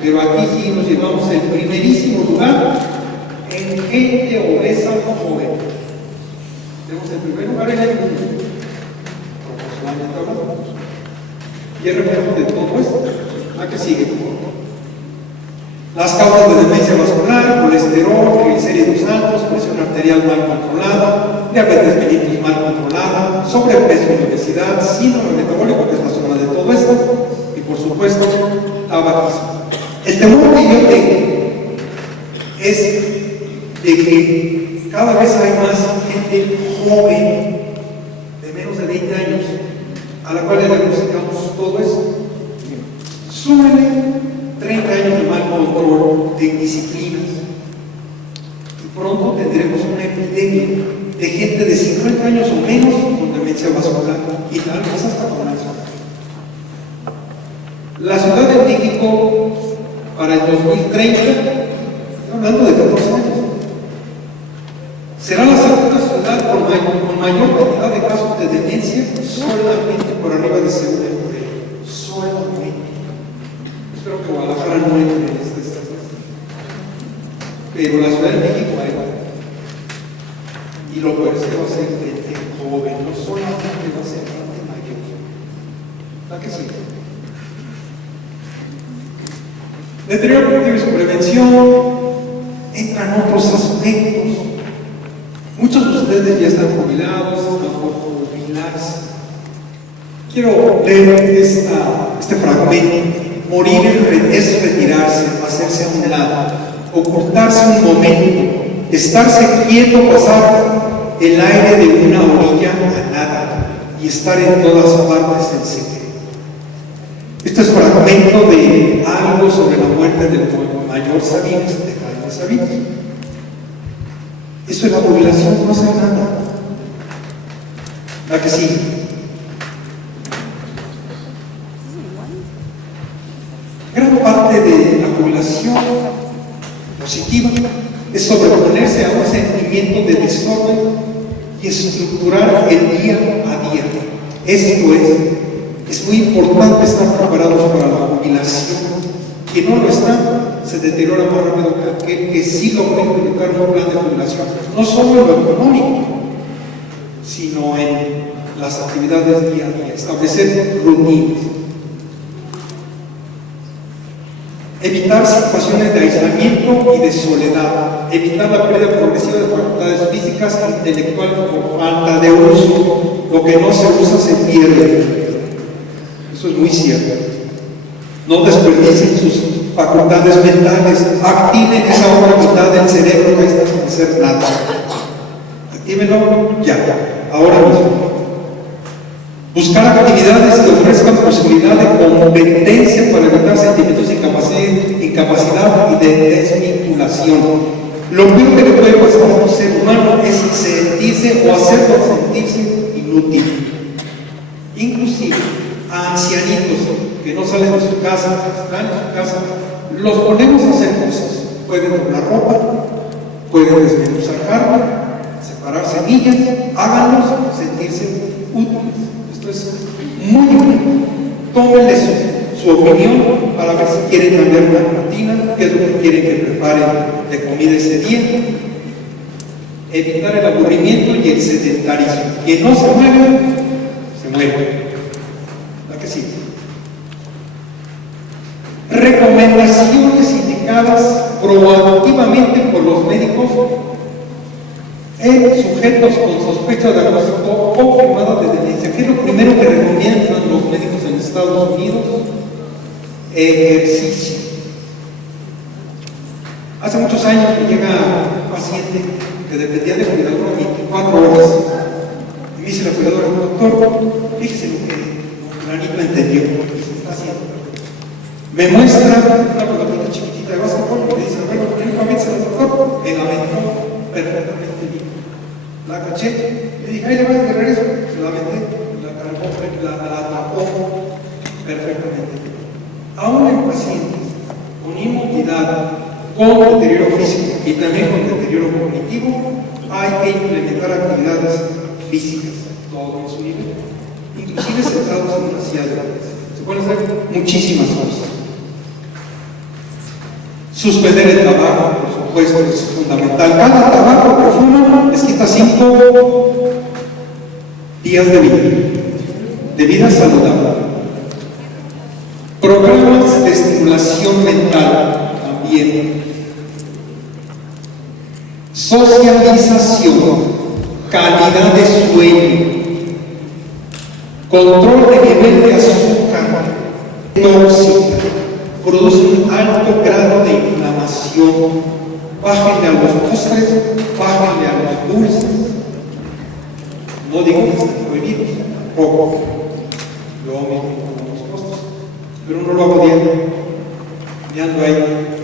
pero aquí sí nos llevamos el primerísimo lugar en gente obesa joven. Tenemos el primer lugar en el mundo, proporcionalmente hablando. Y el reflejo de todo esto. ¿A qué sigue, por favor? Las causas de demencia vascular: colesterol, triglicéridos altos, presión arterial mal controlada, diabetes mellitus mal controlada, sobrepeso y obesidad, síndrome metabólico, que es la suma de todo esto, y por supuesto, tabaquismo. El temor que yo tengo es de que cada vez hay más gente joven, de menos de 20 años, a la cual le diagnosticamos todo eso. Súmele 30 años de mal control de disciplinas y pronto tendremos una epidemia de gente de 50 años o menos con demencia vascular y tal vez hasta con Alzheimer. La Ciudad de México para el 2030, estoy hablando de 14 años, será la segunda ciudad con mayor cantidad de casos de demencia, solamente por arriba de Seúl y Corea. Solamente. Espero que Guadalajara no entre ¿A qué sí? Deterioro cognitivo y su prevención entran otros aspectos. Muchos de ustedes ya están jubilados, están por jubilarse. Quiero leer este fragmento. Morir es retirarse, hacerse a un lado, ocultarse un momento, estarse quieto, pasar el aire de una orilla a nada y estar en todas partes en secreto. Este es fragmento de algo sobre la muerte del mayor Sabines, de Jaime Sabines. Eso es la jubilación, no hace nada. ¿A que sí? Gran parte de la jubilación positiva es sobreponerse a un sentimiento de desorden y estructurar el día a día. Esto es muy importante estar preparados para la jubilación. Quien no lo está, se deteriora más rápido que aquel que sí logró implementar un plan de jubilación, no solo en lo económico, sino en las actividades día a día, establecer rutinas. Evitar situaciones de aislamiento y de soledad, evitar la pérdida progresiva de facultades físicas e intelectuales por falta de uso. Lo que no se usa se pierde. Eso es muy cierto. No desperdicien sus facultades mentales, activen esa otra mitad del cerebro que está sin hacer nada. Actívenlo ya, ahora mismo. Buscar actividades que ofrezcan posibilidad de competencia para evitar sentimientos de incapacidad y de desvinculación. Lo peor que le puede pasar a un ser humano es sentirse o hacerlo sentirse inútil. Inclusive a ancianitos que no salen de su casa, están en su casa, los ponemos a hacer cosas. Pueden doblar ropa, pueden desmenuzar carne, separar semillas, háganlos sentirse útiles. Esto es muy importante. Tómenle su opinión para ver si quieren cambiar una rutina, qué es lo que quieren que preparen de comida ese día. Evitar el aburrimiento y el sedentarismo. Quien no se mueve, se muere. ¿La que sigue? Recomendaciones indicadas proactivamente por los médicos en sujetos con sospecha de diagnóstico confirmada de demencia. ¿Qué es lo primero que recomiendan los médicos en Estados Unidos? Ejercicio. Hace muchos años me llega un paciente que dependía de cuidadora 24 horas. Y me dice la cuidadora: doctor, fíjese lo que Juanito entendió, lo que se está haciendo. Me muestra una pelotita chiquitita de básquetbol y me dice: bueno, únicamente el doctor me la aventó perfectamente bien. La caché, le dije: ahí le va de regreso. Se la aventé, la atrapó perfectamente bien. Aún en pacientes con inmovilidad, con deterioro físico y también con deterioro cognitivo, hay que implementar actividades físicas, todo en su nivel, inclusive sentados en una silla de ruedas. Se pueden hacer muchísimas cosas. Suspender el tabaco, por supuesto, es fundamental. Cada tabaco que fuman les quita 5 días de vida saludable. Programas de estimulación mental también. Socialización, calidad de sueño, control de nivel de azúcar tóxica, produce un alto grado de inflamación. Bájenle a los postres, bájenle a los dulces. No digo que estén prohibidos, tampoco. Yo mismo como los postres, pero no lo hago diario. Me ando ahí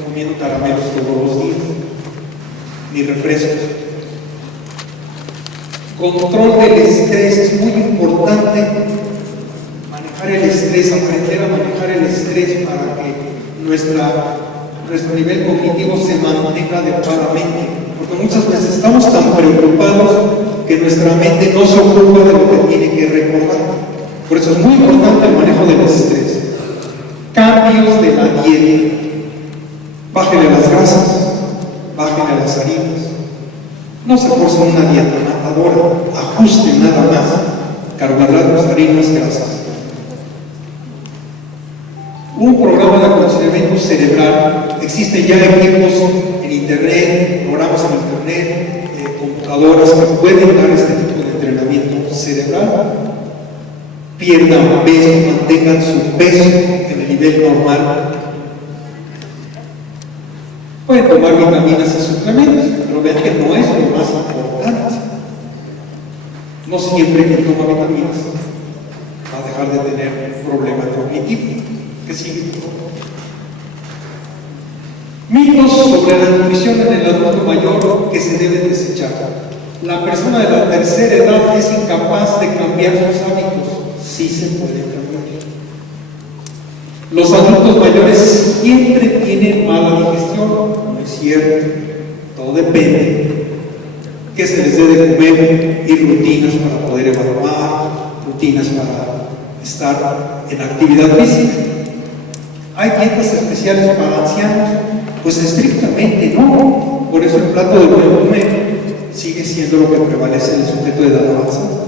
comiendo caramelos todos los días, ni refrescos. Control del estrés es muy importante. Manejar el estrés, aprender a manejar el estrés para que nuestro nivel cognitivo se mantenga adecuadamente, porque muchas veces estamos tan preocupados que nuestra mente no se ocupa de lo que tiene que recordar. Por eso es muy importante el manejo del estrés. Cambios de la dieta. Bájenle las grasas, bájenle las harinas. No se forcen una dieta matadora, ajusten nada más. Carbohidratos, harinas, grasas. Un programa de acondicionamiento cerebral. Existen ya equipos en internet, programas en internet, computadoras que pueden dar este tipo de entrenamiento cerebral. Pierdan peso, mantengan su peso en el nivel normal. Pueden tomar vitaminas y suplementos, pero vean que no es lo más importante. No siempre quien toma vitaminas va a dejar de tener problema cognitivo. Que sigue. Mitos sobre la nutrición en el adulto mayor que se deben desechar. La persona de la tercera edad es incapaz de cambiar sus hábitos. Sí se puede cambiar. Los adultos mayores siempre tienen mala digestión. No es cierto. Todo depende. Que se les dé de comer y rutinas para poder evaluar, rutinas para estar en actividad física. ¿Hay dietas especiales para ancianos? Pues estrictamente no. Por eso el plato de buen comer sigue siendo lo que prevalece en el sujeto de edad avanzada.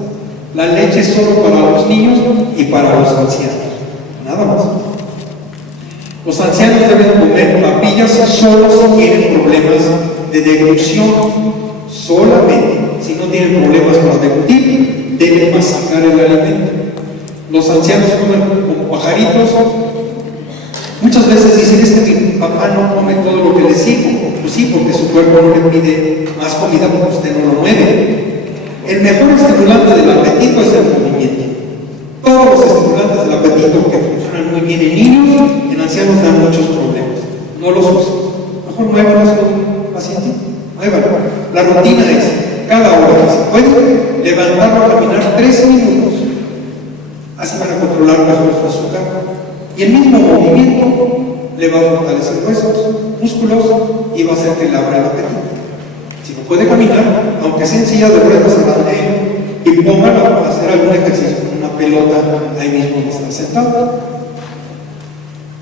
La leche es solo para los niños y para los ancianos. Nada más. Los ancianos deben comer papillas solo si tienen problemas de deglución. Solamente. Si no tienen problemas para deglutir, deben masticar el alimento. Los ancianos comen como pajaritos. Muchas veces dicen, es que mi papá no come todo lo que le sirvo. Pues sí, porque su cuerpo no le pide más comida porque usted no lo mueve. El mejor estimulante del apetito es el movimiento. Todos los estimulantes del apetito que funcionan muy bien en niños, en ancianos dan muchos problemas. No los usen. Mejor muévanlos con un paciente. Muévanlo. La rutina es, cada hora que se puede, levantarlo a caminar 3 minutos. Así van a controlar mejor su azúcar. Y el mismo movimiento le va a fortalecer huesos, músculos y va a hacer que le abra el apetito. Si no puede caminar, aunque sea en silla de ruedas, se bandee y póngalo a hacer algún ejercicio con una pelota ahí mismo donde está sentado.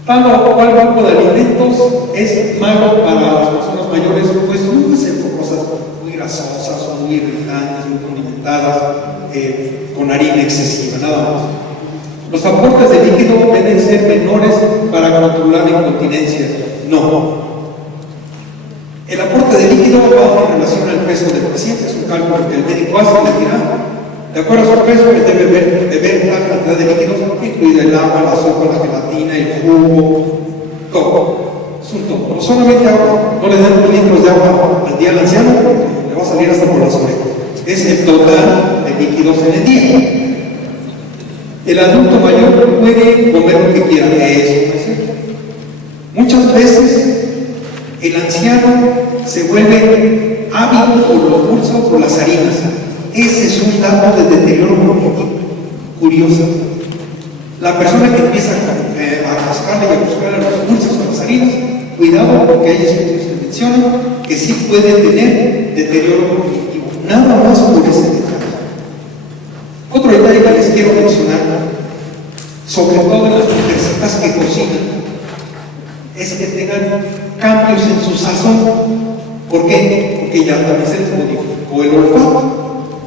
Tal o cual grupo de alimentos es malo para las personas mayores, pues no hacen cosas muy grasosas o muy irritantes, muy condimentadas, con harina excesiva, nada más. Los aportes de líquido deben ser menores para controlar la incontinencia. No. El aporte de líquido va en relación al peso del paciente, es un cálculo que el médico hace y le dirá, de acuerdo a su peso, él debe beber la cantidad de líquidos, incluida el agua, la sopa, la gelatina, el jugo, todo. Es un todo. No solamente agua, no le den 2 litros de agua al día al anciano, porque le va a salir hasta por las orejas. Es el total de líquidos en el día. El adulto mayor puede comer lo que quiera, eso es cierto. Muchas veces el anciano se vuelve hábil por los dulces o por las harinas. Ese es un dato de deterioro cognitivo. Curioso. La persona que empieza a rascarle y a buscar los dulces o las harinas, cuidado porque hay estudios que mencionan que sí puede tener deterioro cognitivo. Nada más por ese detalle. Otro detalle que les quiero mencionar, sobre todo en las mujercitas que cocinan, es que tengan cambios en su sazón. ¿Por qué? Porque ya también se les modificó el olfato.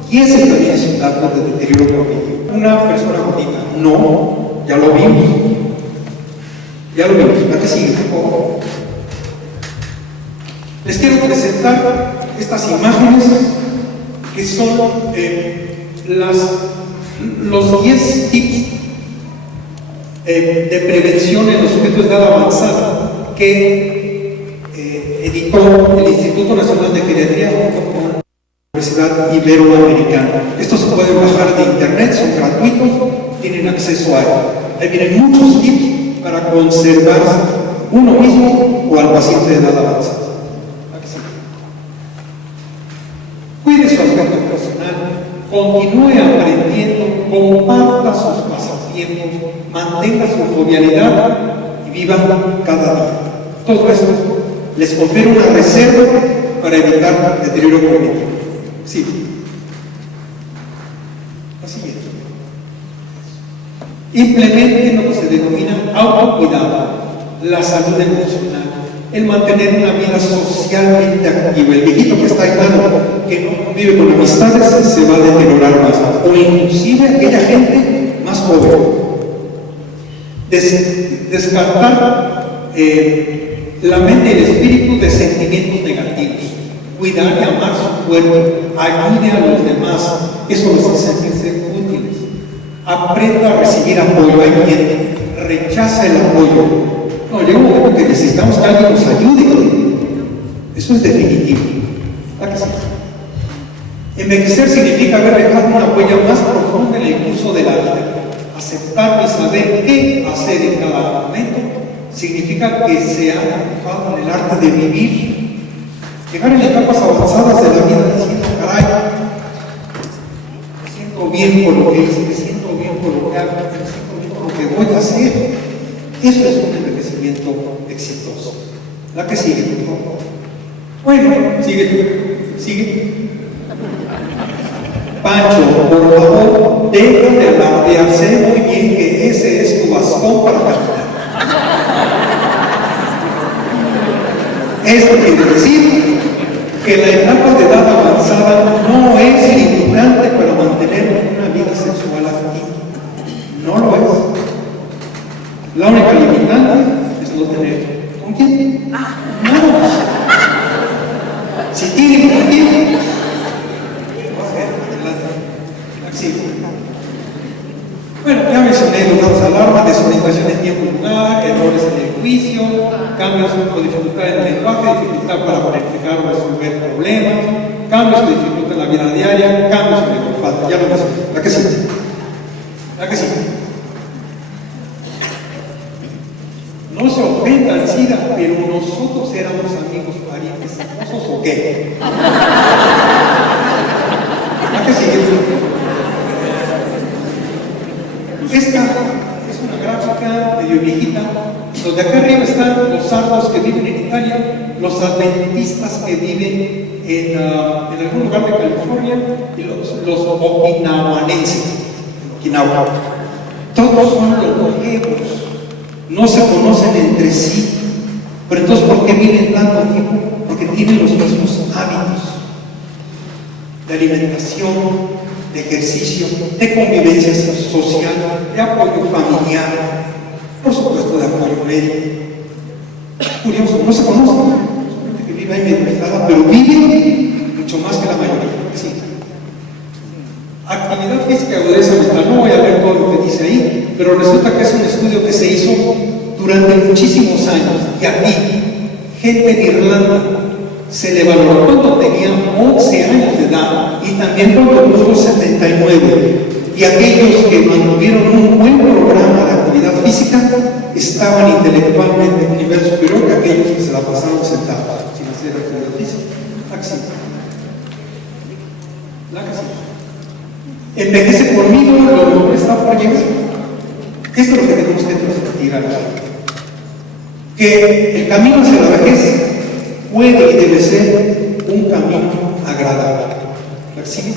Y ese también es un dato de deterioro cognitivo. Una persona gordita, no, ya lo vimos. Ya lo vimos. ¿Para qué sigue? Les quiero presentar estas imágenes que son los 10 tips de prevención en los sujetos de edad avanzada que editó el Instituto Nacional de Geriatría junto con la Universidad Iberoamericana. Estos se pueden bajar de internet, son gratuitos, tienen acceso a él. Ahí vienen muchos tips para conservarse uno mismo o al paciente de edad avanzada. Cuide su aspecto personal, continúe aprendiendo, comparta sus pasatiempos, mantenga su jovialidad y viva cada día. Todo esto les confere una reserva para evitar deterioro cognitivo. Sí. La siguiente. Implemente lo que se denomina autocuidado, la salud emocional, el mantener una vida socialmente activa. El viejito que está aislado, que no vive con amistades, se va a deteriorar más, o inclusive aquella gente más joven. Descartar la mente y el espíritu de sentimientos negativos. Cuidar y amar su cuerpo. Ayude a los demás. Eso les hace sentirse útiles. Aprenda a recibir apoyo. Hay quien rechaza el apoyo. No, llega un momento que necesitamos que alguien nos ayude. Eso es definitivo. ¿Verdad que sí? Envejecer significa haber dejado una huella más profunda en el curso de la vida. Aceptar y saber qué hacer en cada momento significa que se ha enfocado en el arte de vivir. Llegar en etapas avanzadas de la vida diciendo, caray, me siento bien por lo que hice, me siento bien por lo que hago, me siento bien por lo que voy a hacer. Eso es un envejecimiento exitoso. La que sigue, por favor. Bueno, sigue. Pancho, por favor, deja de alardear, sé muy bien que ese es tu bastón para caminar. Esto quiere decir que la etapa de edad avanzada no es limitante para mantener una vida sexual activa. No lo es. La única limitante es no tener. ¿Con quién? No. Si tiene con quién. Bueno, ya mencioné los datos de alarma, desorientación en tiempo y lugar, errores en el juicio, cambios o dificultad en el lenguaje, dificultad para planificar o resolver problemas, cambios que dificultan la vida diaria, cambios en el olfato. Ya lo mencioné. ¿La que sí? ¿La que sí? No se ofenda al SIDA, pero nosotros éramos amigos, parientes, esposos o qué. ¿La que sigue? Esta es una gráfica medio viejita, donde acá arriba están los sardos que viven en Italia, los adventistas que viven en algún lugar de California y los okinawanenses. Okinawa. Todos son longevos, no se conocen entre sí, pero entonces ¿por qué viven tanto tiempo? Porque tienen los mismos hábitos de alimentación, de ejercicio, de convivencia social, de apoyo familiar, por supuesto de apoyo médico. Curioso, no se conocen, gente que vive ahí medio aislada, pero vive mucho más que la mayoría. Sí. Actividad física y agudeza mental, no voy a leer todo lo que dice ahí, pero resulta que es un estudio que se hizo durante muchísimos años, y aquí, gente en Irlanda, se le valoró cuando tenía 11 años de edad y también cuando tuvo 79. Y aquellos que mantuvieron un buen programa de actividad física estaban intelectualmente en un nivel superior que aquellos que se la pasaron sentados sin hacer actividad física. La que sí. Envejece conmigo, lo mejor está por llegar. Esto es lo que tenemos que transmitir a la gente. Que el camino hacia la vejez puede y debe ser un camino agradable. ¿La sigue?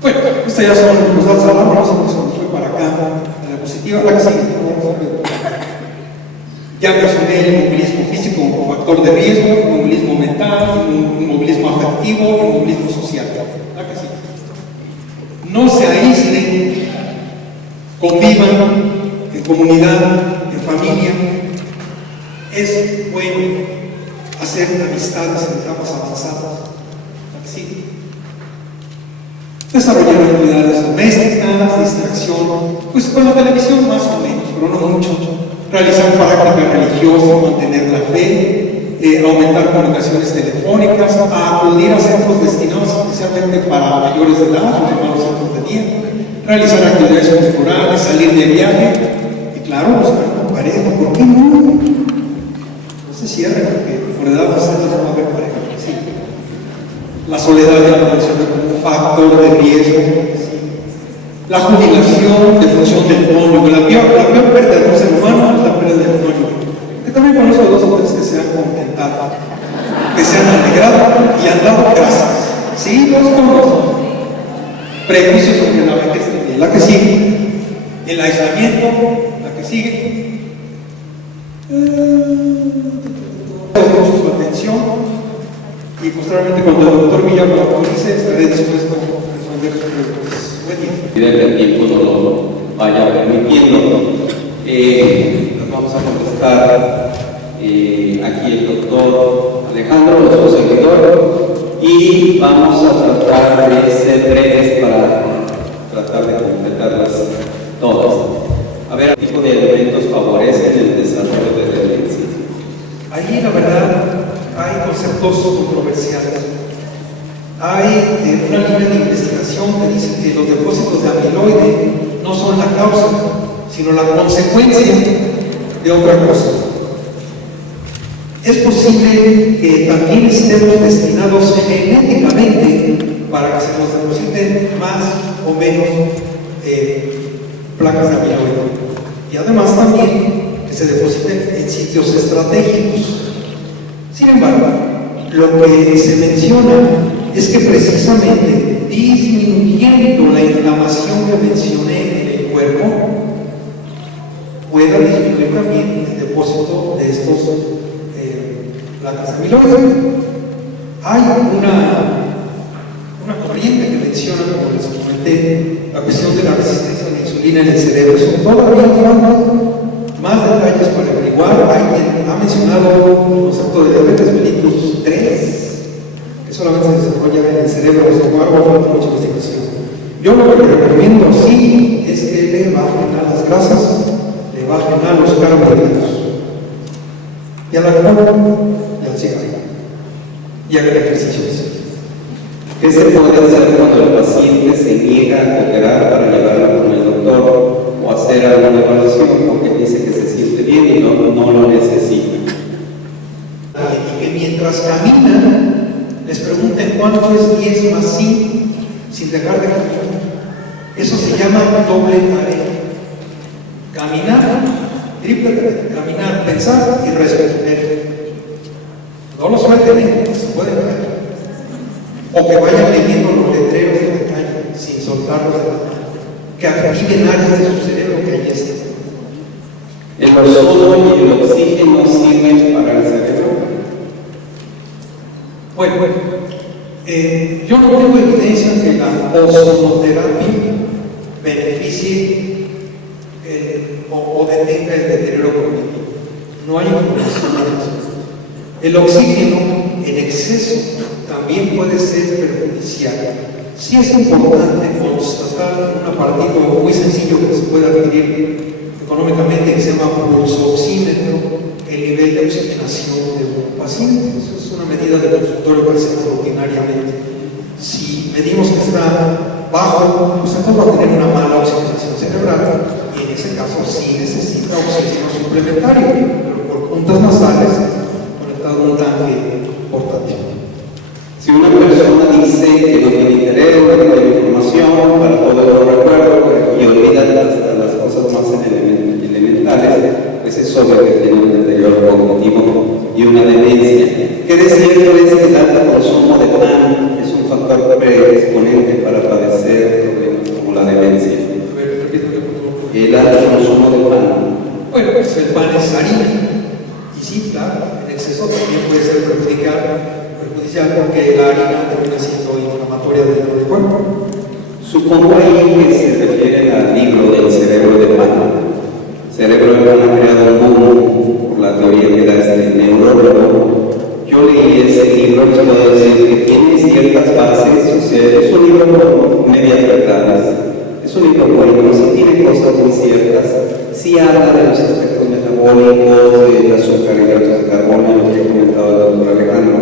Bueno, estas ya son los datos de alarma, vamos a ver si nos fue para acá, a la positiva. La que sigue. Ya mencioné el inmovilismo físico como factor de riesgo, el inmovilismo mental, el inmovilismo afectivo, el inmovilismo social. La que sigue. No se aíslen, convivan en comunidad, en familia. Es bueno hacer amistades en etapas avanzadas. Sí. Desarrollar actividades domésticas, distracción, pues con la televisión más o menos, pero no mucho. Realizar prácticas religiosas, mantener la fe, aumentar comunicaciones telefónicas, acudir a centros destinados especialmente para mayores de edad, los llamados centros de día, realizar actividades culturales, salir de viaje y claro, buscar una pareja. ¿Por qué no? Se cierra porque por edad no va a haber pareja. Sí. La soledad ya la mencioné como un factor de riesgo. Sí. La jubilación de función del cónyuge. La peor pérdida de un ser humano es la pérdida del cónyuge. Yo también conozco dos o tres que se han contentado, que se han alegrado y han dado gracias. Sí, los conozco. Prejuicios sobre la vejez también. La que sigue. El aislamiento. La que sigue. Mucho su atención y posteriormente cuando el doctor Villa lo autorice estaré dispuesto a responder sus preguntas. Buen día. El tiempo no lo vaya permitiendo. Nos vamos a contestar aquí el doctor Alejandro, su servidor, y vamos a tratar de ser breves para tratar de completarlas todas. A ver, ¿qué tipo de elementos favorecen el desarrollo de la demencia? Ahí, la verdad, hay conceptos controversiales. Hay una línea de investigación que dice que los depósitos de amiloide no son la causa, sino la consecuencia de otra cosa. Es posible que también estemos destinados genéticamente para que se nos depositen más o menos placas de amiloide. Y además también que se depositen en sitios estratégicos. Sin embargo, lo que se menciona es que precisamente disminuyendo la inflamación que mencioné en el cuerpo, pueda disminuir también el depósito de estos placas de amiloide. Hay una corriente que menciona, como les comenté, la cuestión de la resistencia a la insulina en el cerebro. Eso todavía falta más detalles para averiguar. Alguien ha mencionado el concepto de diabetes mellitus 3, que solamente se desarrolla en el cerebro. Sin embargo, falta mucha investigación. Yo lo que recomiendo sí es que le bajen a las grasas, le bajen a los carbohidratos, y a la comida, y al cigarro, y hagan ejercicios. ¿Qué se puede hacer cuando el paciente se niega a cooperar para llevarlo con el doctor o hacer alguna evaluación porque dice que se siente bien y no lo necesita? Y que mientras caminan, les pregunten cuánto es 10 más 5 sin dejar de caminar. Eso se llama doble tarea. Caminar, triple tarea. Caminar, pensar y responder. No lo suelten, se pueden caer. O que vayan leyendo los letreros de la calle sin soltarlos de la mano. Que activen áreas de su cerebro que allí están. ¿El ozono y el oxígeno sirven para el cerebro? Bueno, yo no tengo evidencia que la ozonoterapia beneficie o detenga el deterioro cognitivo. No hay información al respecto. El oxígeno en exceso también puede ser perjudicial. Sí es importante constatar un aparatito muy sencillo que se puede adquirir económicamente, que se llama pulsoxímetro, el nivel de oxigenación de un paciente. Eso es una medida de consultorio que hacemos rutinariamente. Si medimos que está bajo, pues entonces va a tener una mala oxigenación cerebral, y en ese caso sí necesita oxígeno suplementario, pero por puntas nasales conectado a un tanque portátil. Si una persona dice que no tiene interés, no tiene información, para todo lo recuerdo y olvida hasta las cosas más elementales, pues es obvio que tiene un deterioro cognitivo y una demencia. ¿Qué de cierto es que el alto consumo de pan es un factor predisponente para padecer problemas como la demencia? El alto consumo de pan. Bueno, pues el pan es harina, y sí, claro, en exceso también puede ser perjudicial porque la harina termina siendo inflamatoria dentro del cuerpo. Supongo ahí que se refieren al libro del cerebro de pan. Cerebro de pan ha creado un boom por la teoría que da este neurólogo. Yo leí ese libro y puedo decir que tiene ciertas bases, o sea, es un libro con medias verdades. Es un libro bueno, sí tiene cosas muy ciertas, sí habla de los aspectos metabólicos, de las azúcar, hidratos de carbono, lo que ha comentado el doctor Alejandro.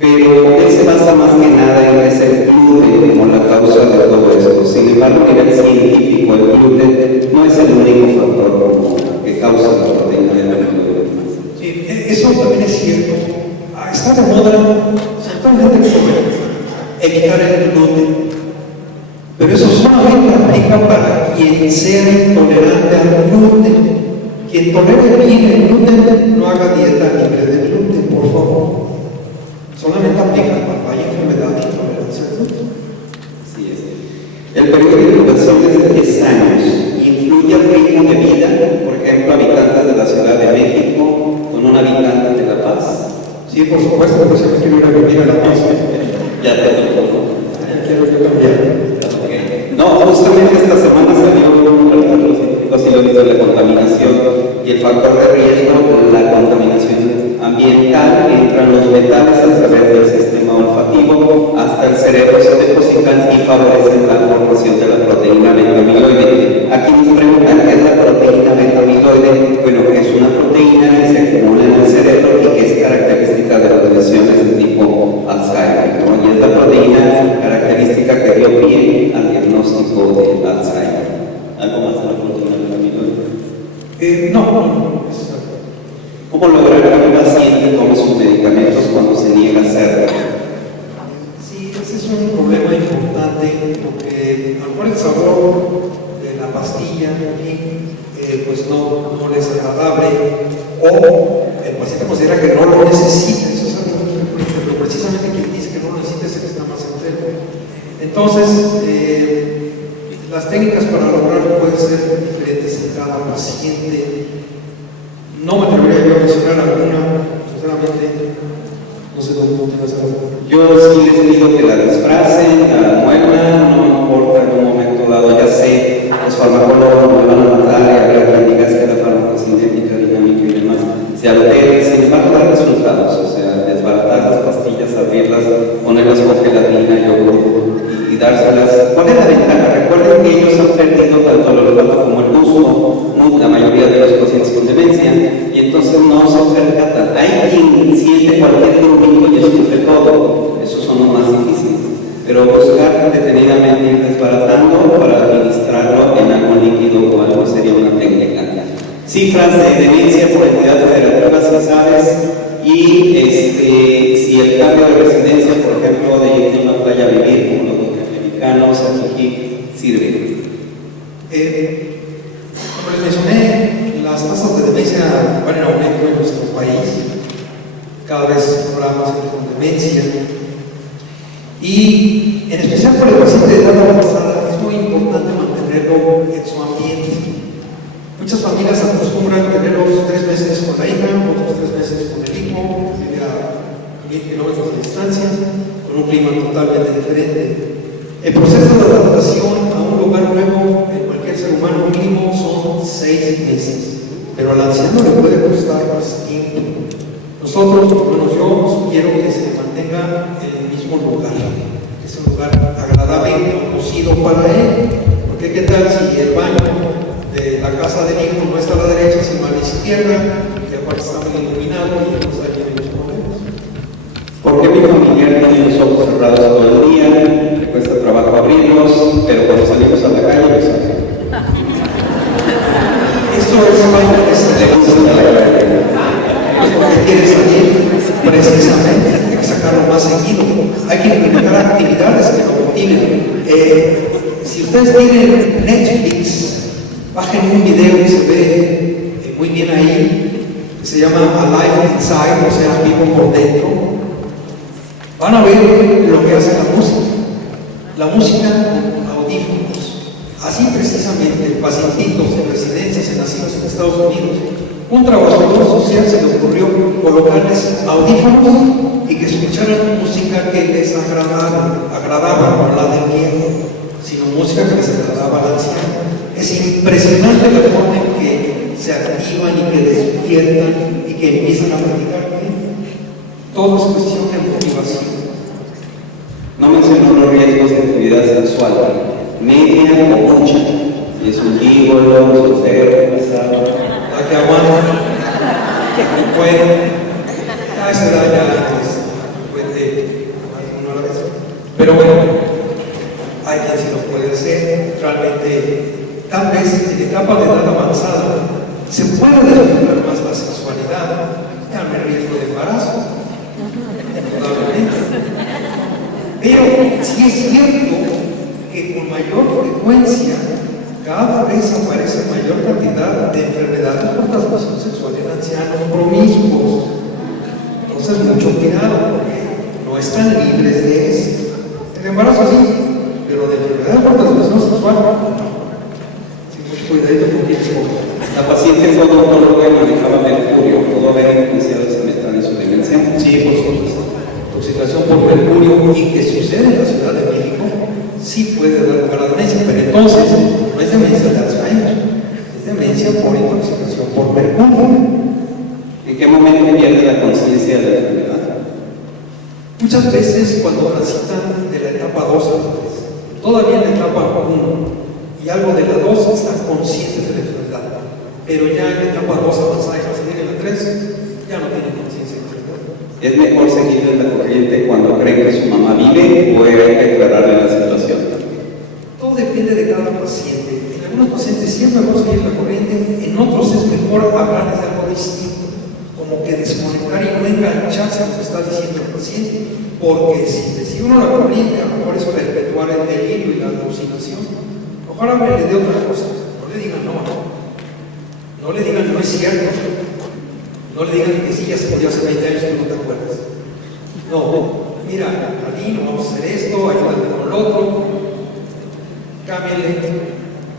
Pero él se basa más que nada en ese gluten como la causa de todo esto. Sin embargo, a nivel científico, el gluten no es el único factor que causa la proteína de amiloide. Sí, eso también es cierto. Está de moda totalmente evitar el gluten, pero eso solamente aplica para quien sea intolerante al gluten. Quien tolere bien el gluten, no haga dieta libre de gluten, por favor. Solamente aplica cuando hay enfermedad de intolerancia al gluten. Así es. El periodo de incubación es de 10 años. Influye al ritmo de vida, por ejemplo, habitantes de la Ciudad de México con un habitante de La Paz. Sí, por supuesto, porque si me quiero ir a vivir a La Paz. Ya te lo quiero yo también. No, justamente esta semana salió un efectos de la contaminación y el factor de riesgo, la contaminación ambiental, entran los metales a través del sistema olfativo hasta el cerebro, se depositan y favorecen la formación de la proteína beta-amiloide. Aquí nos preguntan qué es la proteína beta-amiloide. Bueno, es una proteína que se acumula en el cerebro y que es característica de las lesiones de tipo Alzheimer, ¿no? Y es la proteína característica que dio pie al diagnóstico de Alzheimer. ¿Algo más de la proteína beta-amiloide? No. ¿Cómo lograr que un paciente tome sus medicamentos cuando se niega a hacerlo? Sí, ese es un problema importante porque a lo mejor el sabor de la pastilla pues no les es agradable o el paciente considera que no lo necesita. Eso es algo muy frecuente, pero precisamente quien dice que no lo necesita es el que está más enfermo. Entonces, las técnicas para lograrlo pueden ser diferentes en cada paciente. No me atrevería yo a mencionar alguna, sinceramente, no sé dónde vas a hacer. Yo sí les pido que la disfracen, la muevan, no importa en un momento dado, ya sé, los farmacólogos me van a matar y habrá quien diga que la farmacosintética, dinámica y demás se altere, sin embargo da resultados, o sea, desbaratar las pastillas, abrirlas, ponerlas con gelatina, yogur y dárselas. ¿Cuál es la ventaja? Recuerden que ellos han perdido tanto el olfato como el gusto, la mayoría de los pacientes con demencia, y entonces no se percatan. Hay quien siente cualquier grupo y escupe todo, esos son los más difíciles, pero buscar detenidamente ir desbaratando para administrarlo en algo líquido o algo sería una técnica. Cifras de demencia por entidad federativa, si sabes, y si el cambio de residencia, por ejemplo, de ir a una playa a vivir como los norteamericanos, aquí sirve. Como les mencioné, las tasas de demencia van en aumento en nuestro país. Cada vez habrá más gente con demencia. Y en especial para el paciente de edad avanzada es muy importante mantenerlo en su ambiente. Muchas familias acostumbran tenerlos 3 meses con la hija, otros 3 meses con el hijo, a 1000 kilómetros de distancia, con un clima totalmente diferente. El proceso de adaptación a un lugar nuevo en cualquier ser humano mínimo son 6 meses, pero al anciano le puede costar más tiempo. Nosotros, bueno, yo sugiero que se mantenga en el mismo lugar, que es un lugar agradable, conocido para él, porque qué tal si el baño de la casa del hijo no está a la derecha, sino a la izquierda, y aparte está muy iluminado y no está lleno de problemas. ¿Por qué mi familiar tiene los ojos cerrados todo el día? Le cuesta trabajo abrirlos, pero cuando salimos a la calle, pues esto es algo que se le gusta a la calle. Pues porque quiere salir, precisamente, hay que sacarlo más seguido. Hay que implementar actividades que lo motiven. Si ustedes tienen Netflix, bajen un video que se ve muy bien ahí, que se llama Alive Inside, o sea, vivo por dentro. Van a ver lo que hace la música. La música con audífonos. Así precisamente, pacientitos en residencias, en asilos en Estados Unidos, un trabajador social se le ocurrió colocarles audífonos y que escucharan música que les agradaba, no la del viejo, sino música que les agradaba al anciano. Es impresionante la forma en que se activan y que despiertan y que empiezan a platicar. Todo es cuestión de motivación. no menciono los riesgos de actividad sexual, media o mucha, y es un gigolo, un soltero, casado, La que aguanta, no puede, a esa edad ya puede uno a la vez. Pero bueno, hay quien sí lo puede hacer. Realmente, tal vez en etapa de edad avanzada se puede disfrutar más la sexualidad, ya no hay riesgo de embarazo, probablemente. Pero sí es cierto que con mayor frecuencia cada vez aparece mayor cantidad de enfermedades por transmisión sexual en ancianos promiscuos. Entonces, mucho cuidado, porque no están libres de esto. El embarazo sí, pero de enfermedades por transmisión sexual no. Sí, mucho cuidadito porque es como. La paciente fue odontóloga y manejaba mercurio. ¿Pudo haber iniciado ese metal en su demencia? Sí, por supuesto. Intoxicación por mercurio y que sucede en la Ciudad de México, sí puede dar para demencia, pero entonces no es demencia de Alzheimer, es demencia demencia por intoxicación por mercurio. ¿En qué momento pierde la conciencia de la enfermedad? Muchas veces cuando transitan de la etapa 2 a la 3, todavía en la etapa 1 y algo de la 2 están conscientes de la enfermedad, pero ya en la etapa 2 avanzada y va a salir en la 3, ya no tienen conciencia de la enfermedad. ¿Es mejor seguir en la corriente cuando creen que su mamá vive o hay que aclararle la situación? Todo depende de cada paciente. En algunos pacientes sí es mejor seguir la corriente, en otros es mejor hablar de algo distinto, como que desconectar y no engancharse a lo que está diciendo el paciente, porque si le sigue uno la corriente, a lo mejor es perpetuar el delirio y la alucinación. Mejor háblele de otra cosa, no le digan no le digan no es cierto, no le digan que sí, ya se murió hace 20 años y no te acuerdas. No, mira, Ali, no vamos a hacer esto, ayúdate con lo otro, cámbiale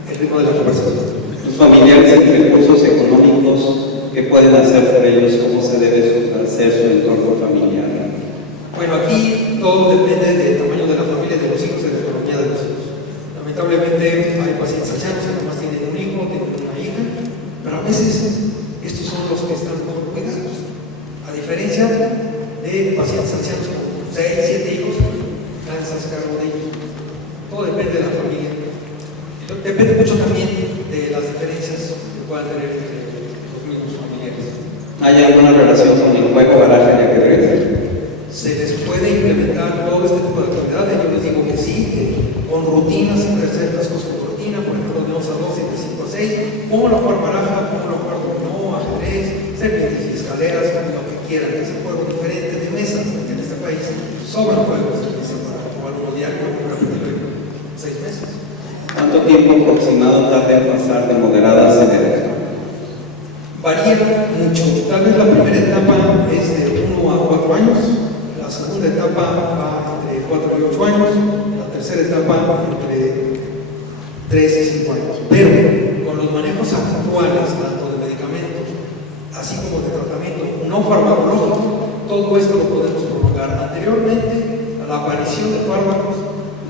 el ritmo de la conversación. Los familiares sin recursos económicos, ¿qué pueden hacer por ellos? ¿Cómo se debe hacer su entorno familiar? Bueno, aquí todo depende del tamaño de la familia, de los hijos, de la economía de los hijos. Lamentablemente hay pacientes ancianos que nomás tienen un hijo, tienen una hija, pero a veces estos son los que están mejor cuidados. A diferencia de pacientes ancianos con 6, 7 hijos, nadie se hace cargo de ellos. Todo depende de la familia. Depende mucho también de las diferencias que puedan tener entre los mismos familiares. ¿Hay alguna relación con el juego, baraja y ajedrez? Se les puede implementar todo este tipo de actividades. Yo les digo que sí, que con rutinas, siempre hacer las cosas con rutina, por ejemplo, de 2 a 12, de 5 a 6, cómo la jugar baraja, cómo la jugar dominó, ajedrez, serpientes y escaleras, lo que quieran. Es un juego diferente de mesa, porque en este país sobran juegos de mesa para jugar uno diario, por ejemplo, en 6 meses. ¿Cuánto tiempo aproximado tarda en pasar de moderada a severa? Varía mucho. Tal vez la primera etapa es de 1 a 4 años, la segunda etapa va entre 4 y 8 años, la tercera etapa entre 3 y 5 años. Pero con los manejos actuales, tanto de medicamentos, así como de tratamiento no farmacológico, todo esto lo podemos prolongar. Anteriormente, a la aparición de fármacos,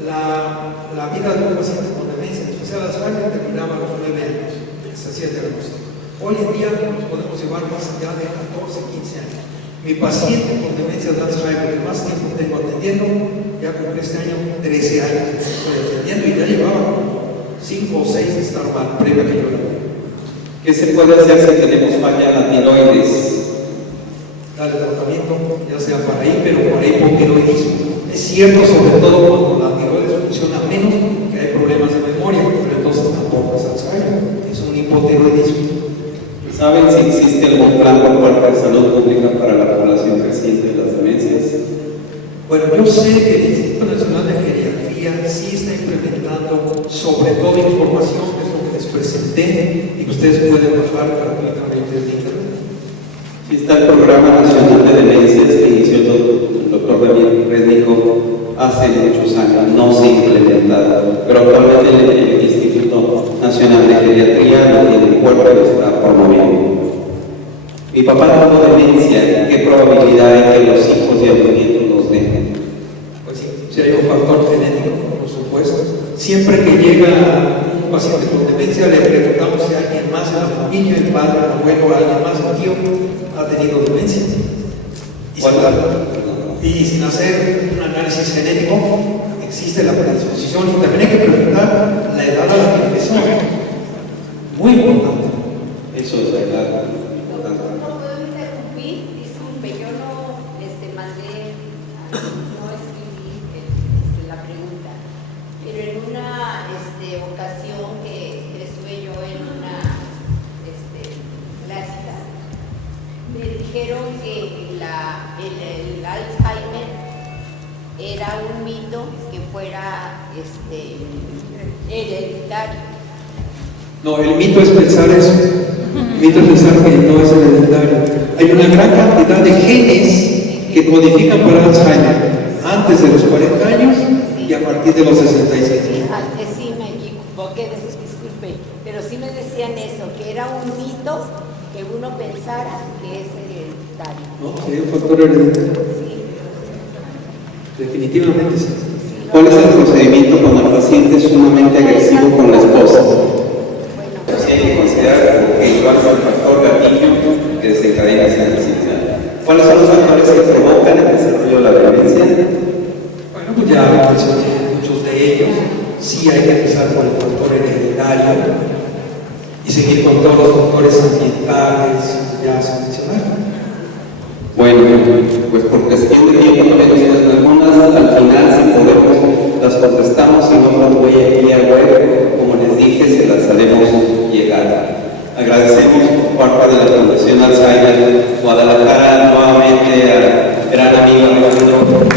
la vida de un paciente con demencia, en especial Alzheimer, terminaba a los 9 años, que se hacía el diagnóstico. Hoy en día nos podemos llevar más allá de 14, 15 años. Mi paciente con demencia de Alzheimer, que más tiempo tengo atendiendo, ya cumple este año 13 años que estoy atendiendo y ya llevaba 5 o 6 de estar mal, previa que yo la vi. ¿Qué se puede hacer si tenemos falla en la tiroides? Darle tratamiento, ya sea para pero para hipotiroidismo. Es cierto, sobre todo cuando la tiroides funciona menos, que hay problemas de memoria, pero entonces tampoco es Alzheimer, es un hipotiroidismo. ¿Saben si existe algún plan por parte de salud pública para la población creciente de las demencias? Bueno, yo sé que el Instituto Nacional de Geriatría sí está implementando sobre todo información, que es lo que les presenté y que ustedes pueden bajar gratuitamente de internet. Sí está el Programa Nacional de Demencias que inició el doctor Daniel Rednico hace muchos años, no se ha implementado, pero actualmente el Instituto Nacional de Geriatría lo tiene en puerto y lo está promoviendo. Mi papá tuvo demencia, ¿qué probabilidad hay que los hijos y los nietos los dejen? Pues sí, si hay un factor genético, por supuesto. Siempre que llega un paciente con demencia, le preguntamos si alguien más en la familia, el padre, el abuelo, alguien más, el tío, ha tenido demencia. Y sin hacer un análisis genético, existe la predisposición y también hay que preguntar la edad a la que empezó. Muy importante. Eso es verdad. No puedo interrumpir, disculpe, yo no mandé, no escribí la pregunta, pero en una ocasión que estuve yo en una clásica, me dijeron que el Alzheimer era un mito que fuera hereditario. No, el mito es pensar eso. El mito es pensar que no es hereditario. Hay una gran cantidad de genes que codifican para Alzheimer antes de los 40 años y a partir de los 65. Sí, me equivoqué, disculpe, pero sí me decían eso, que era un mito que uno pensara que es hereditario. No, sí, un factor hereditario. Sí. Definitivamente sí. ¿Cuál es el procedimiento cuando el paciente es sumamente agresivo con la esposa? Bueno, Si hay que considerar ¿cuál es el factor gatillo que desencadena esa necesidad? ¿Cuáles son los factores que provocan el desarrollo de la violencia? Bueno, pues ya mencioné muchos de ellos. Sí hay que empezar con el factor hereditario y seguir con todos los factores ambientales, ya se mencionaron. Bueno, pues por cuestión de tiempo no mencionan algunas, al final si podemos las contestamos, si no las voy a vía web, como les dije, se las haremos llegar. Agradecemos por parte de la Fundación Alzheimer Guadalajara nuevamente al gran amigo Alejandro